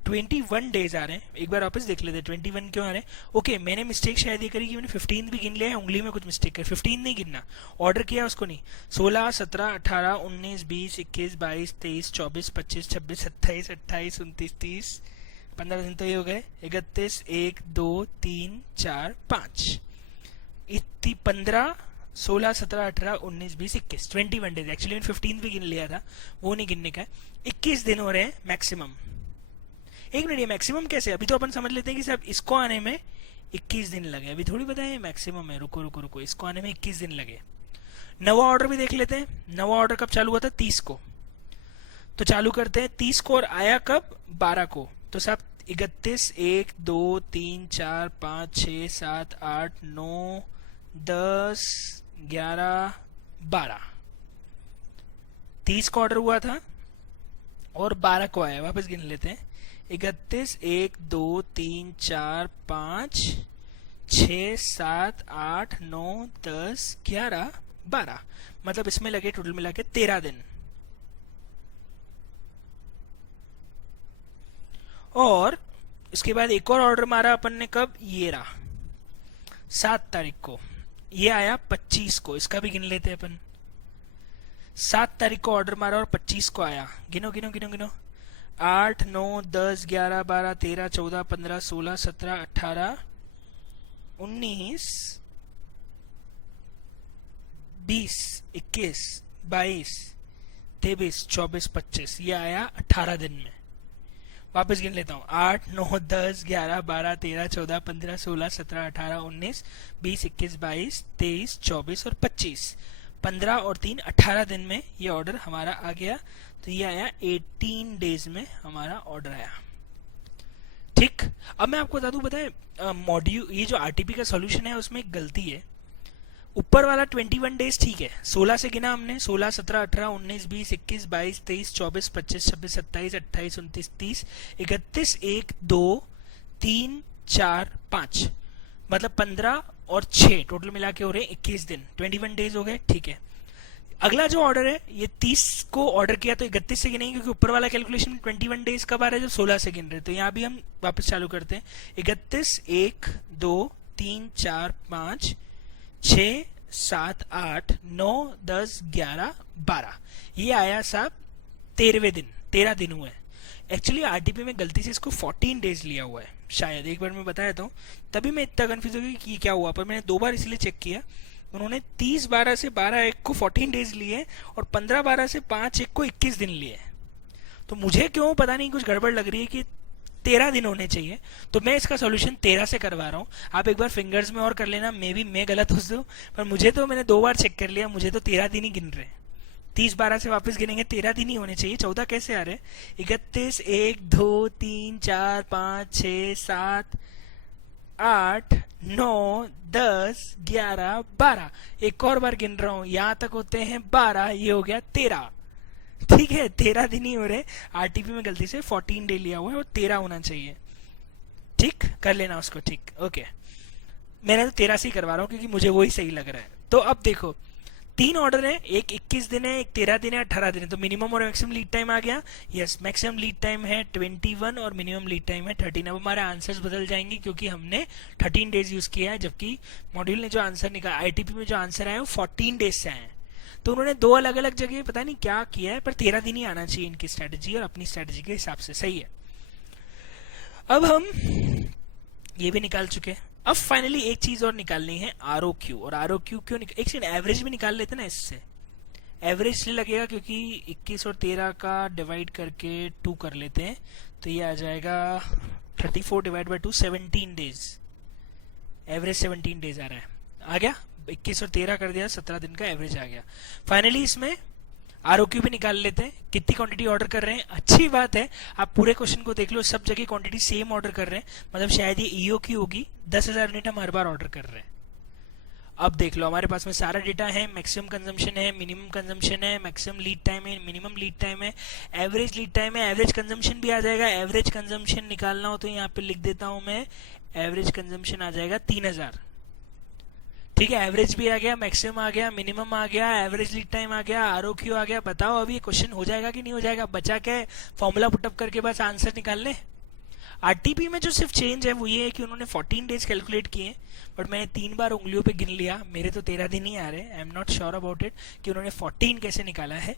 21 डेज आ रहे हैं, एक बार वापस देख लेते हैं 21 क्यों आ रहे हैं। ओके, मैंने मिस्टेक शायद ये करी कि मैंने 15 भी गिन लिया है, उंगली में कुछ मिस्टेक है। 15 नहीं गिनना, ऑर्डर किया उसको नहीं। 16, 17, 18, 19, 20, 21, 22, 23, 24, 25, 26, 27, 28, 29, 30, 15 दिन तो ये हो गए। 31, 1, 2, 3, 4, 5, इतनी 15, 16, 17, 18, 19, 20, 21, 21 डेज। एक्चुअली मैंने 15 भी गिन लिया था, वो नहीं गिनने का है। 21 दिन हो रहे हैं मैक्सिमम। एक मिनट, ये मैक्सिमम कैसे? अभी तो अपन समझ लेते हैं कि साहब इसको आने में 21 दिन लगे, अभी थोड़ी पता है मैक्सिमम है। रुको रुको रुको, इसको आने में 21 दिन लगे। नवा ऑर्डर भी देख लेते हैं। नवा ऑर्डर कब चालू हुआ था? 30 को। तो चालू करते हैं 30 को, और आया कब? 12 को। तो साहब 31, 1, 2, 3, 4, 5, 6, 7, 8, 9, 10, 11, 12, 30 को ऑर्डर हुआ था और 12 को आया। वापस गिन लेते हैं। 31, 1, 2, 3, 4, 5, 6, 7, 8, 9, 10, 11, 12, मतलब इसमें लगे टोटल मिला के 13 दिन। और इसके बाद एक और ऑर्डर मारा अपन ने, कब? ये रहा 7 तारीख को। ये आया 25 को, इसका भी गिन लेते हैं अपन। 7 तारीख को ऑर्डर मारा और 25 को आया। गिनो गिनो गिनो गिनो, 8, 9, 10, 11, 12, 13, 14, 15, 16, 17, 18, 19, 20, 21, 22, 23, 24, 25, ये आया 18 दिन में। वापस गिन लेता हूँ। 8, 9, 10, 11, 12, 13, 14, 15, 16, 17, 18, 19, 20, 21, 22, 23, 24 और 25, 15 और 3, 18 दिन में ये ऑर्डर हमारा आ गया। तो ये आया 18 डेज में हमारा ऑर्डर आया। ठीक, अब मैं आपको बता दूं, बताए मॉड्यूल, ये जो आरटीपी का सॉल्यूशन है उसमें एक गलती है। ऊपर वाला 21 डेज ठीक है, 16 से गिना हमने, 16, 17, 18, 19, 20, 21, 22, 23, 24, 25, 26, 27, 28, 29, 30, 31, 1, 2, 3, 4, 5, मतलब 15 और 6 टोटल मिला के हो रहे हैं 21 दिन। 21 डेज हो गए, ठीक है। अगला जो ऑर्डर है, ये 30 को ऑर्डर किया तो 31 से गिनेंगे, क्योंकि ऊपर वाला कैलकुलेशन 21 डेज कब आ रहा है, जब 16 से गिन रहे हैं। तो यहाँ भी हम वापस चालू करते हैं। 31, 1, 2, 3, 4, 5, 6, 7, 8, 9, 10, 11, 12, ये आया साहब 13वें दिन, 13 दिन हुए। एक्चुअली आरटीपी में गलती से इसको 14 डेज लिया हुआ है, शायद एक बार मैं बता देता हूँ, तभी मैं इतना कंफ्यूज हो गया कि क्या हुआ। पर मैंने 2 बार इसलिए चेक किया, उन्होंने 30/12 से 12/1 को 14 डेज लिए और 15/12 से 5/1 को 21 दिन लिए। तो मुझे क्यों पता नहीं कुछ गड़बड़ लग रही है कि 13 दिन होने चाहिए। तो मैं इसका सॉल्यूशन 13 से करवा रहा हूँ। आप एक बार फिंगर्स में और कर लेना, मैं गलत हो दूँ, पर मुझे तो मैंने 2 बार चेक कर लिया, मुझे तो 13 दिन ही गिन रहे हैं। 30/12 से वापस गिनेंगे 13 दिन ही होने चाहिए, 14 कैसे आ रहे? 31, 1, 2, 3, 4, 5, 6, 7, 8, 9, 10, 11, 12, एक और बार गिन रहा हूं, यहां तक होते हैं 12, ये हो गया 13। ठीक है, 13 दिन ही हो रहे। आरटीपी में गलती से 14 डे लिया हुआ है और 13 होना चाहिए। ठीक, कर लेना उसको। ठीक, ओके, मैंने तो 13 से ही करवा रहा हूँ क्योंकि मुझे वही सही लग रहा है। तो अब देखो, 3 ऑर्डर है, एक 21 दिन है, एक 13 दिन है, 18 दिन है। तो मिनिमम और मैक्सिमम लीड टाइम आ गया। यस, मैक्सिमम लीड टाइम है 21 और मिनिमम लीड टाइम है 13। अब हमारे आंसर्स बदल जाएंगे क्योंकि हमने 13 डेज यूज किया है, जबकि मॉड्यूल ने जो आंसर निकाला, आईटीपी में जो आंसर आया वो 14 डेज से आए हैं। तो उन्होंने 2 अलग अलग जगह पता नहीं क्या किया है, पर 13 दिन ही आना चाहिए इनकी स्ट्रेटेजी, और अपनी स्ट्रेटेजी के हिसाब से सही है। अब हम ये भी निकाल चुके हैं। अब फाइनली एक चीज और निकालनी है, आर ओ क्यू। और आर ओ क्यू क्यों एक सेकंड, एवरेज भी निकाल लेते ना इससे। एवरेज इसलिए लगेगा क्योंकि 21 और 13 का डिवाइड करके 2 कर लेते हैं, तो ये आ जाएगा 34 divide by 2, 17 days. Average 17 days आ रहा है, आ गया। 21 और 13 कर दिया, 17 दिन का एवरेज आ गया। फाइनली इसमें आरओक्यू भी निकाल लेते हैं, कितनी क्वांटिटी ऑर्डर कर रहे हैं। अच्छी बात है, आप पूरे क्वेश्चन को देख लो, सब जगह क्वांटिटी सेम ऑर्डर कर रहे हैं, मतलब शायद ये ईओक्यू होगी। 10,000 यूनिट हम हर बार ऑर्डर कर रहे हैं। अब देख लो, हमारे पास में सारा डेटा है, मैक्सिमम कंजम्पशन है, मिनिमम कंजम्पशन है, मैक्सिमम लीड टाइम है, मिनिमम लीड टाइम है, एवरेज लीड टाइम है, एवरेज कंजम्पशन भी आ जाएगा। एवरेज कंजम्पशन निकालना हो तो यहाँ पे लिख देता हूं मैं, एवरेज कंजम्पशन आ जाएगा 3000। ठीक है, एवरेज भी आ गया, मैक्सिमम आ गया, मिनिमम आ गया, एवरेज लीड टाइम आ गया, आरओक्यू आ गया। बताओ अभी ये क्वेश्चन हो जाएगा कि नहीं हो जाएगा? बचा क्या, फॉर्मूला पुटअप करके बस आंसर निकाल ले। आरटीपी में जो सिर्फ चेंज है वो ये है कि उन्होंने 14 डेज कैलकुलेट किए, बट मैंने 3 बार उंगलियों पे गिन लिया, मेरे तो 13 दिन ही आ रहे। आई am not sure about it कि उन्होंने 14 कैसे निकाला है।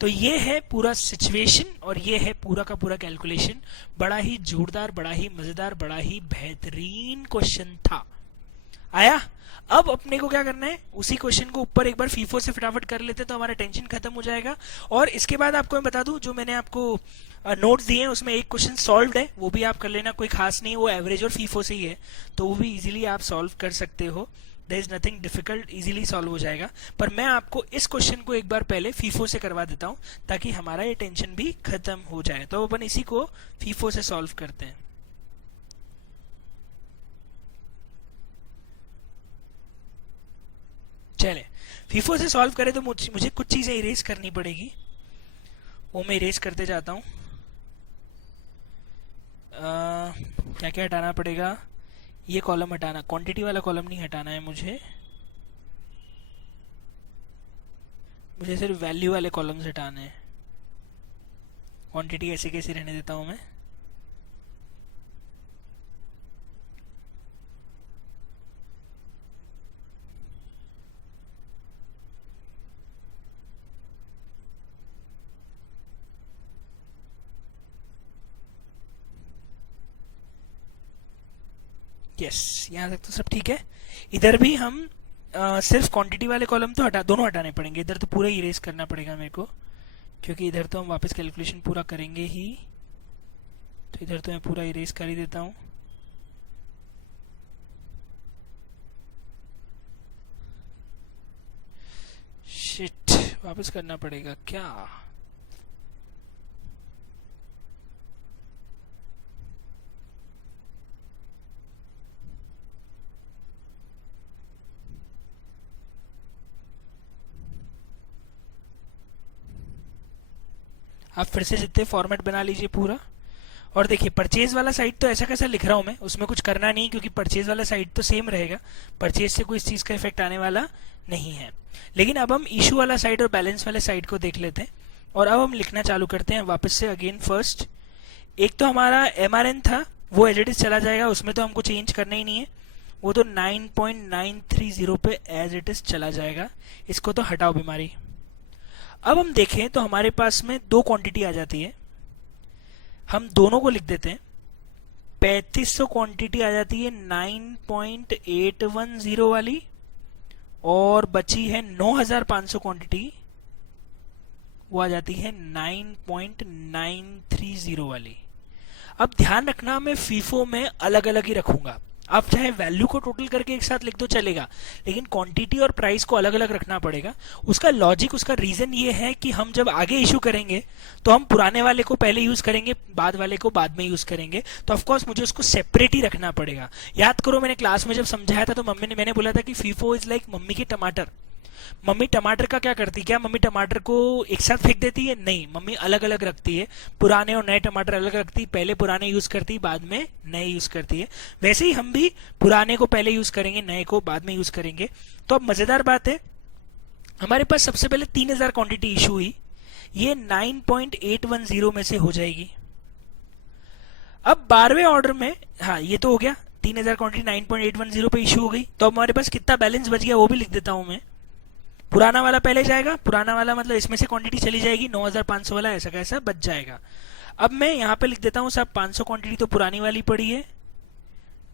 तो ये है पूरा सिचुएशन और ये है पूरा का पूरा कैलकुलेशन। बड़ा ही जोरदार, बड़ा ही मजेदार, बड़ा ही बेहतरीन क्वेश्चन था। आया? अब अपने को क्या करना है, उसी क्वेश्चन को ऊपर एक बार फीफो से फटाफट कर लेते तो हमारा टेंशन खत्म हो जाएगा। और इसके बाद आपको मैं बता दूं, जो मैंने आपको नोट्स दिए हैं उसमें एक क्वेश्चन सॉल्व्ड है, वो भी आप कर लेना, कोई खास नहीं, वो एवरेज और फीफो से ही है, तो वो भी इजीली आप सॉल्व कर सकते हो। There is nothing difficult, easily solve हो जाएगा। पर मैं आपको इस क्वेश्चन को एक बार पहले फीफो से करवा देता हूं ताकि हमारा ये टेंशन भी खत्म हो जाए। तो अपन इसी को फीफो से सॉल्व करते हैं। चले, फीफो से सॉल्व करें तो मुझे कुछ चीजें इरेज करनी पड़ेगी, वो मैं इरेज करते जाता हूँ। क्या क्या हटाना पड़ेगा? ये कॉलम हटाना, क्वांटिटी वाला कॉलम नहीं हटाना है मुझे सिर्फ वैल्यू वाले कॉलम्स हटाने हैं। क्वांटिटी ऐसे कैसे रहने देता हूँ मैं। यस, यहाँ तक तो सब ठीक है। इधर भी हम सिर्फ क्वांटिटी वाले कॉलम तो दोनों हटाने पड़ेंगे। इधर तो पूरा इरेज करना पड़ेगा मेरे को, क्योंकि इधर तो हम वापस कैलकुलेशन पूरा करेंगे ही। तो इधर तो मैं पूरा इरेज कर ही देता हूँ। शिट, वापस करना पड़ेगा क्या? आप फिर से जितने फॉर्मेट बना लीजिए पूरा, और देखिए परचेज वाला साइड तो ऐसा कैसा लिख रहा हूं मैं, उसमें कुछ करना नहीं क्योंकि परचेज वाला साइड तो सेम रहेगा, परचेज से कोई इस चीज का इफेक्ट आने वाला नहीं है। लेकिन अब हम इशू वाला साइड और बैलेंस वाले साइड को देख लेते हैं और अब हम लिखना चालू करते हैं वापस से अगेन फर्स्ट। एक तो हमारा MRN था वो एज इट इज चला जाएगा, उसमें तो हमको चेंज करना ही नहीं है, वो तो 9.930 पे एज इट इज चला जाएगा, इसको तो हटाओ बीमारी। अब हम देखें तो हमारे पास में दो क्वांटिटी आ जाती है, हम दोनों को लिख देते हैं। 3500 क्वांटिटी आ जाती है 9.810 वाली और बची है 9500 क्वांटिटी, वो आ जाती है 9.930 वाली। अब ध्यान रखना मैं फीफो में अलग अलग ही रखूंगा, आप चाहे वैल्यू को टोटल करके एक साथ लिख दो चलेगा, लेकिन क्वांटिटी और प्राइस को अलग अलग रखना पड़ेगा। उसका लॉजिक, उसका रीजन ये है कि हम जब आगे इशू करेंगे तो हम पुराने वाले को पहले यूज करेंगे, बाद वाले को बाद में यूज करेंगे, तो ऑफकोर्स मुझे उसको सेपरेट ही रखना पड़ेगा। याद करो मैंने क्लास में जब समझाया था तो मैंने बोला था कि फीफो इज लाइक मम्मी के टमाटर। मम्मी टमाटर का क्या करती, क्या मम्मी टमाटर को एक साथ फेंक देती है? नहीं, मम्मी अलग अलग रखती है, पुराने और नए टमाटर अलग रखती है, पहले पुराने यूज करती है, बाद में नए यूज करती है। वैसे ही हम भी पुराने को पहले यूज करेंगे, नए को बाद में यूज करेंगे। तो अब मजेदार बात है, हमारे पास सबसे पहले 3000 क्वांटिटी इशू हुई, ये 9.810 में से हो जाएगी। अब 12वें ऑर्डर में, हाँ ये तो हो गया, 3000 क्वांटिटी 9.810 पे इशू हो गई। तो अब हमारे पास कितना बैलेंस बच गया वो भी लिख देता हूं मैं। पुराना वाला पहले जाएगा, पुराना वाला मतलब इसमें से क्वांटिटी चली जाएगी, 9500 वाला ऐसा कैसा बच जाएगा। अब मैं यहाँ पे लिख देता हूँ साहब 500 क्वांटिटी तो पुरानी वाली पड़ी है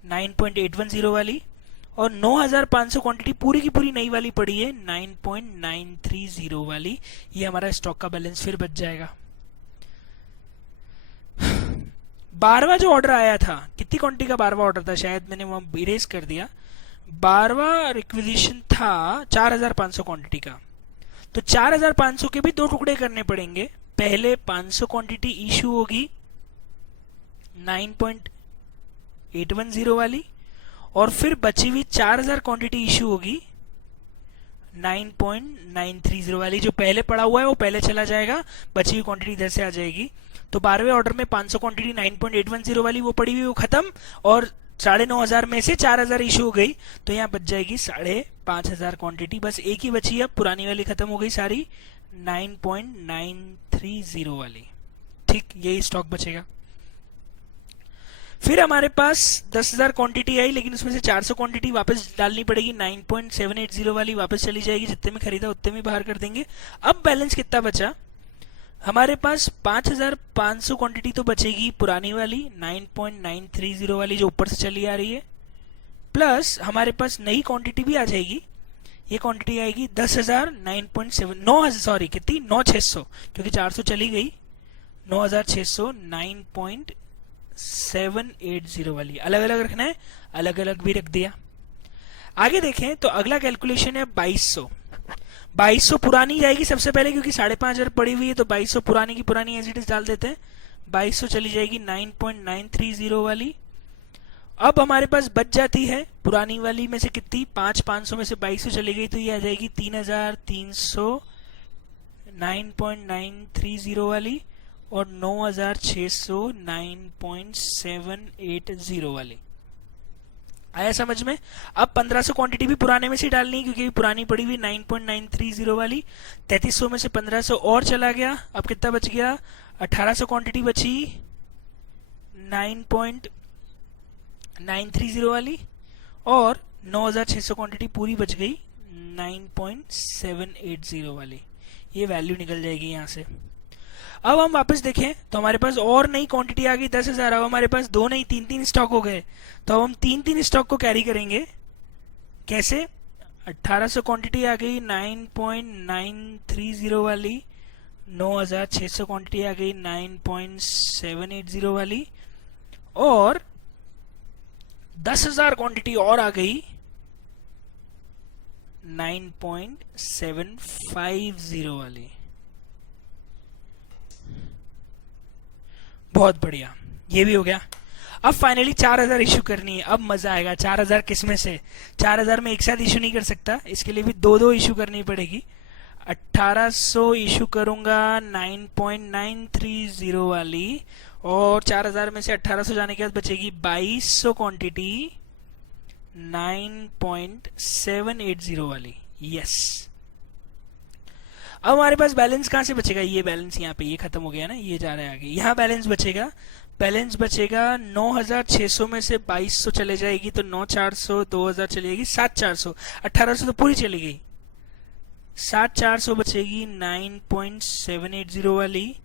9.810 वाली, और 9500 क्वांटिटी पूरी की पूरी नई वाली पड़ी है 9.930 वाली। ये हमारा स्टॉक का बैलेंस फिर बच जाएगा। 12वां जो ऑर्डर आया था, कितनी क्वांटिटी का 12वां ऑर्डर था, शायद मैंने वहां इरेज कर दिया। 12वां रिक्विजिशन था 4500 क्वांटिटी का, तो 4500 के भी दो टुकड़े करने पड़ेंगे। पहले 500 क्वांटिटी इशू होगी 9.810 वाली, और फिर बची हुई 4000 क्वांटिटी इशू होगी 9.930 वाली। जो पहले पड़ा हुआ है वो पहले चला जाएगा, बची हुई क्वांटिटी इधर से आ जाएगी। तो 12वें ऑर्डर में 500 क्वांटिटी 9.810 वाली वो पड़ी हुई, वो खत्म, और 9500 में से 4000 इशू हो गई, तो यहाँ बच जाएगी 5500 क्वांटिटी। बस एक ही बची, अब पुरानी वाली खत्म हो गई सारी 9.930 वाली। ठीक, यही स्टॉक बचेगा। फिर हमारे पास 10000 क्वांटिटी आई, लेकिन उसमें से 400 क्वांटिटी वापस डालनी पड़ेगी, 9.780 वाली वापस चली जाएगी, जितने में खरीदा उतने में बाहर कर देंगे। अब बैलेंस कितना बचा हमारे पास? 5500 क्वांटिटी तो बचेगी पुरानी वाली 9.930 वाली जो ऊपर से चली आ रही है, प्लस हमारे पास नई क्वांटिटी भी आ जाएगी। ये क्वांटिटी आएगी 10000 9 कितनी 9600, क्योंकि 400 चली गई, 9600 9.780 वाली। अलग अलग रखना है, अलग अलग भी रख दिया। आगे देखें तो अगला कैलकुलेशन है 2200 पुरानी जाएगी सबसे पहले, क्योंकि 5500 पड़ी हुई है, तो 2200 पुरानी की पुरानी एज इट इज डाल देते हैं। 2200 चली जाएगी 9.930 वाली। अब हमारे पास बच जाती है पुरानी वाली में से कितनी, 500 में से 2200 चली गई, तो ये आ जाएगी 3300 9.930 वाली, और 9600 9.780 वाली। आया समझ में? अब 1500 क्वांटिटी भी पुराने में से डालनी है, क्योंकि पुरानी पड़ी हुई 9.930 वाली। 3300 में से 1500 और चला गया, अब कितना बच गया? 1800 क्वांटिटी बची 9.930 वाली, और 9600 क्वांटिटी पूरी बच गई 9.780 वाली। ये वैल्यू निकल जाएगी यहाँ से। अब हम वापस देखें तो हमारे पास और नई क्वांटिटी आ गई 10000। अब हमारे पास दो नहीं 3 स्टॉक हो गए, तो अब हम 3 स्टॉक को कैरी करेंगे। कैसे? 1800 क्वांटिटी आ गई 9.930 वाली, 9600 क्वांटिटी आ गई 9.780 वाली, और 10000 क्वांटिटी और आ गई 9.750 वाली। बहुत बढ़िया, ये भी हो गया। अब फाइनली 4000 इशू करनी है। अब मजा आएगा। 4000 किस में से? 4000 में एक साथ इशू नहीं कर सकता, इसके लिए भी दो इशू करनी पड़ेगी। 1800 इशू करूंगा 9.930 वाली, और 4000 में से 1800 जाने के बाद बचेगी 2200 क्वांटिटी 9.780 वाली। यस, अब हमारे पास बैलेंस कहां से बचेगा? ये बैलेंस यहाँ पे, ये खत्म हो गया ना, ये जा रहा है आगे। यहाँ बैलेंस बचेगा, 9600 में से 2200 चले जाएगी तो 9400, 2000 चली जाएगी 7400, 1800 तो पूरी चली गई, 7400 बचेगी 9.780 वाली,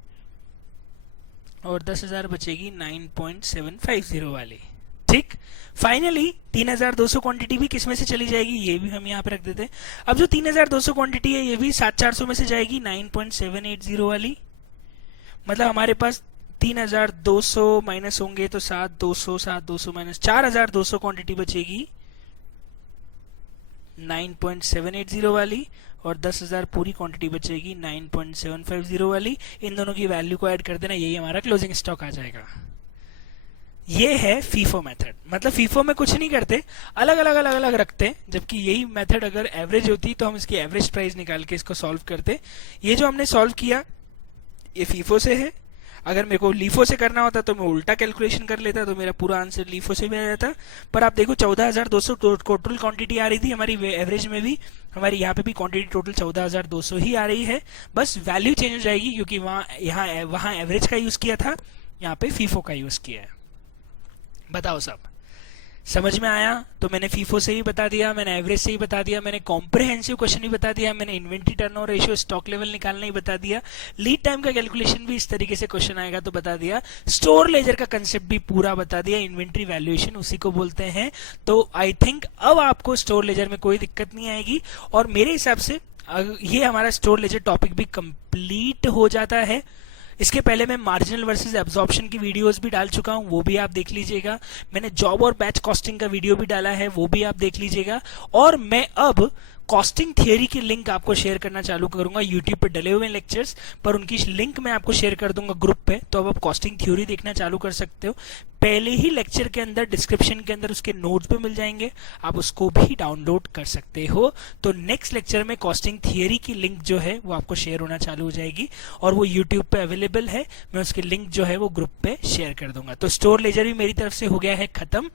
और 10000 बचेगी 9.750 वाली। ठीक, फाइनली 3200 क्वांटिटी भी किसमें से चली जाएगी? ये भी हम यहाँ पे रख देते हैं। अब जो 3200 क्वांटिटी है ये भी 7400 में से जाएगी 9.780 वाली, मतलब हमारे पास 3200 माइनस होंगे तो 7200 माइनस 4200 क्वांटिटी बचेगी 9.780 वाली, और 10000 पूरी क्वांटिटी बचेगी 9.750 वाली। इन दोनों की वैल्यू को ऐड कर देना, यही हमारा क्लोजिंग स्टॉक आ जाएगा। ये है फीफो मेथड, मतलब फीफो में कुछ नहीं करते, अलग अलग रखते हैं, जबकि यही मेथड अगर एवरेज होती तो हम इसकी एवरेज प्राइस निकाल के इसको सॉल्व करते। ये जो हमने सॉल्व किया ये फीफो से है, अगर मेरे को लीफो से करना होता तो मैं उल्टा कैलकुलेशन कर लेता तो मेरा पूरा आंसर लीफो से भी आ जाता। पर आप देखो 14200 टोटल क्वांटिटी आ रही थी हमारी एवरेज में भी, हमारी यहाँ पे भी क्वांटिटी टोटल 14200 ही आ रही है, बस वैल्यू चेंज हो जाएगी क्योंकि वहाँ एवरेज का यूज किया था, यहाँ पे फीफो का यूज किया है। बताओ सब समझ में आया? तो मैंने फीफो से ही बता दिया, मैंने एवरेज से ही बता दिया, मैंने कॉम्प्रिहेंसिव क्वेश्चन ही बता दिया, मैंने inventory turnover ratio stock level निकालना ही बता दिया, लीड टाइम का कैलकुलेशन भी इस तरीके से क्वेश्चन आएगा तो बता दिया, स्टोर लेजर का कंसेप्ट भी पूरा बता दिया, इन्वेंट्री वैल्यूएशन उसी को बोलते हैं। तो आई थिंक अब आपको स्टोर लेजर में कोई दिक्कत नहीं आएगी, और मेरे हिसाब से ये हमारा स्टोर लेजर टॉपिक भी कंप्लीट हो जाता है। इसके पहले मैं मार्जिनल वर्सेस एब्जॉर्प्शन की वीडियोस भी डाल चुका हूं, वो भी आप देख लीजिएगा। मैंने जॉब और बैच कॉस्टिंग का वीडियो भी डाला है, वो भी आप देख लीजिएगा। और मैं अब कॉस्टिंग थियरी की लिंक आपको शेयर करना चालू करूंगा यूट्यूब पे डले हुए लेक्चर्स पर, उनकी लिंक मैं आपको शेयर कर दूंगा ग्रुप पे, तो अब आप कॉस्टिंग थ्योरी देखना चालू कर सकते हो। पहले ही लेक्चर के अंदर डिस्क्रिप्शन के अंदर उसके नोट्स भी मिल जाएंगे, आप उसको भी डाउनलोड कर सकते हो। तो नेक्स्ट लेक्चर में कॉस्टिंग थियरी की लिंक जो है वो आपको शेयर होना चालू हो जाएगी, और वो यूट्यूब पे अवेलेबल है, मैं उसकी लिंक जो है वो ग्रुप पे शेयर कर दूंगा। तो स्टोर लेजर भी मेरी तरफ से हो गया है खत्म।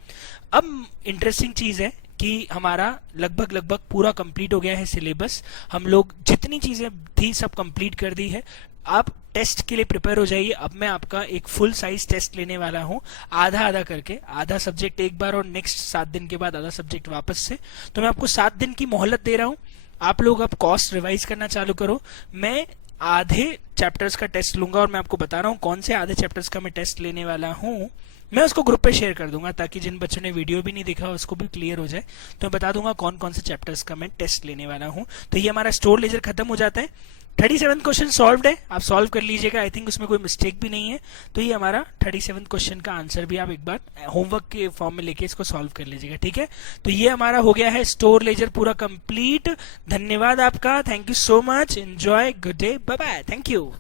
अब इंटरेस्टिंग चीज है कि हमारा लगभग पूरा कंप्लीट हो गया है सिलेबस, हम लोग जितनी चीजें थी सब कंप्लीट कर दी है। आप टेस्ट के लिए प्रिपेयर हो जाइए। अब मैं आपका एक फुल साइज टेस्ट लेने वाला हूं, आधा करके, आधा सब्जेक्ट एक बार और नेक्स्ट 7 दिन के बाद आधा सब्जेक्ट वापस से। तो मैं आपको 7 दिन की मोहलत दे रहा हूं, आप लोग अब कॉस्ट रिवाइज करना चालू करो। मैं आधे चैप्टर्स का टेस्ट लूंगा और मैं आपको बता रहा हूं कौन से आधे चैप्टर्स का मैं टेस्ट लेने वाला हूं। मैं उसको ग्रुप पे शेयर कर दूंगा ताकि जिन बच्चों ने वीडियो भी नहीं देखा उसको भी क्लियर हो जाए। तो मैं बता दूंगा कौन कौन से चैप्टर्स का मैं टेस्ट लेने वाला हूं। तो ये हमारा स्टोर लेजर खत्म हो जाता है। 37 क्वेश्चन सॉल्व्ड है, आप सॉल्व कर लीजिएगा, आई थिंक उसमें कोई मिस्टेक भी नहीं है। तो ये हमारा 37 क्वेश्चन का आंसर भी आप एक बार होमवर्क के फॉर्म में लेके इसको सॉल्व कर लीजिएगा, ठीक है। तो ये हमारा हो गया है स्टोर लेजर पूरा कंप्लीट। धन्यवाद आपका, thank you so much, enjoy, good day, bye bye, thank you.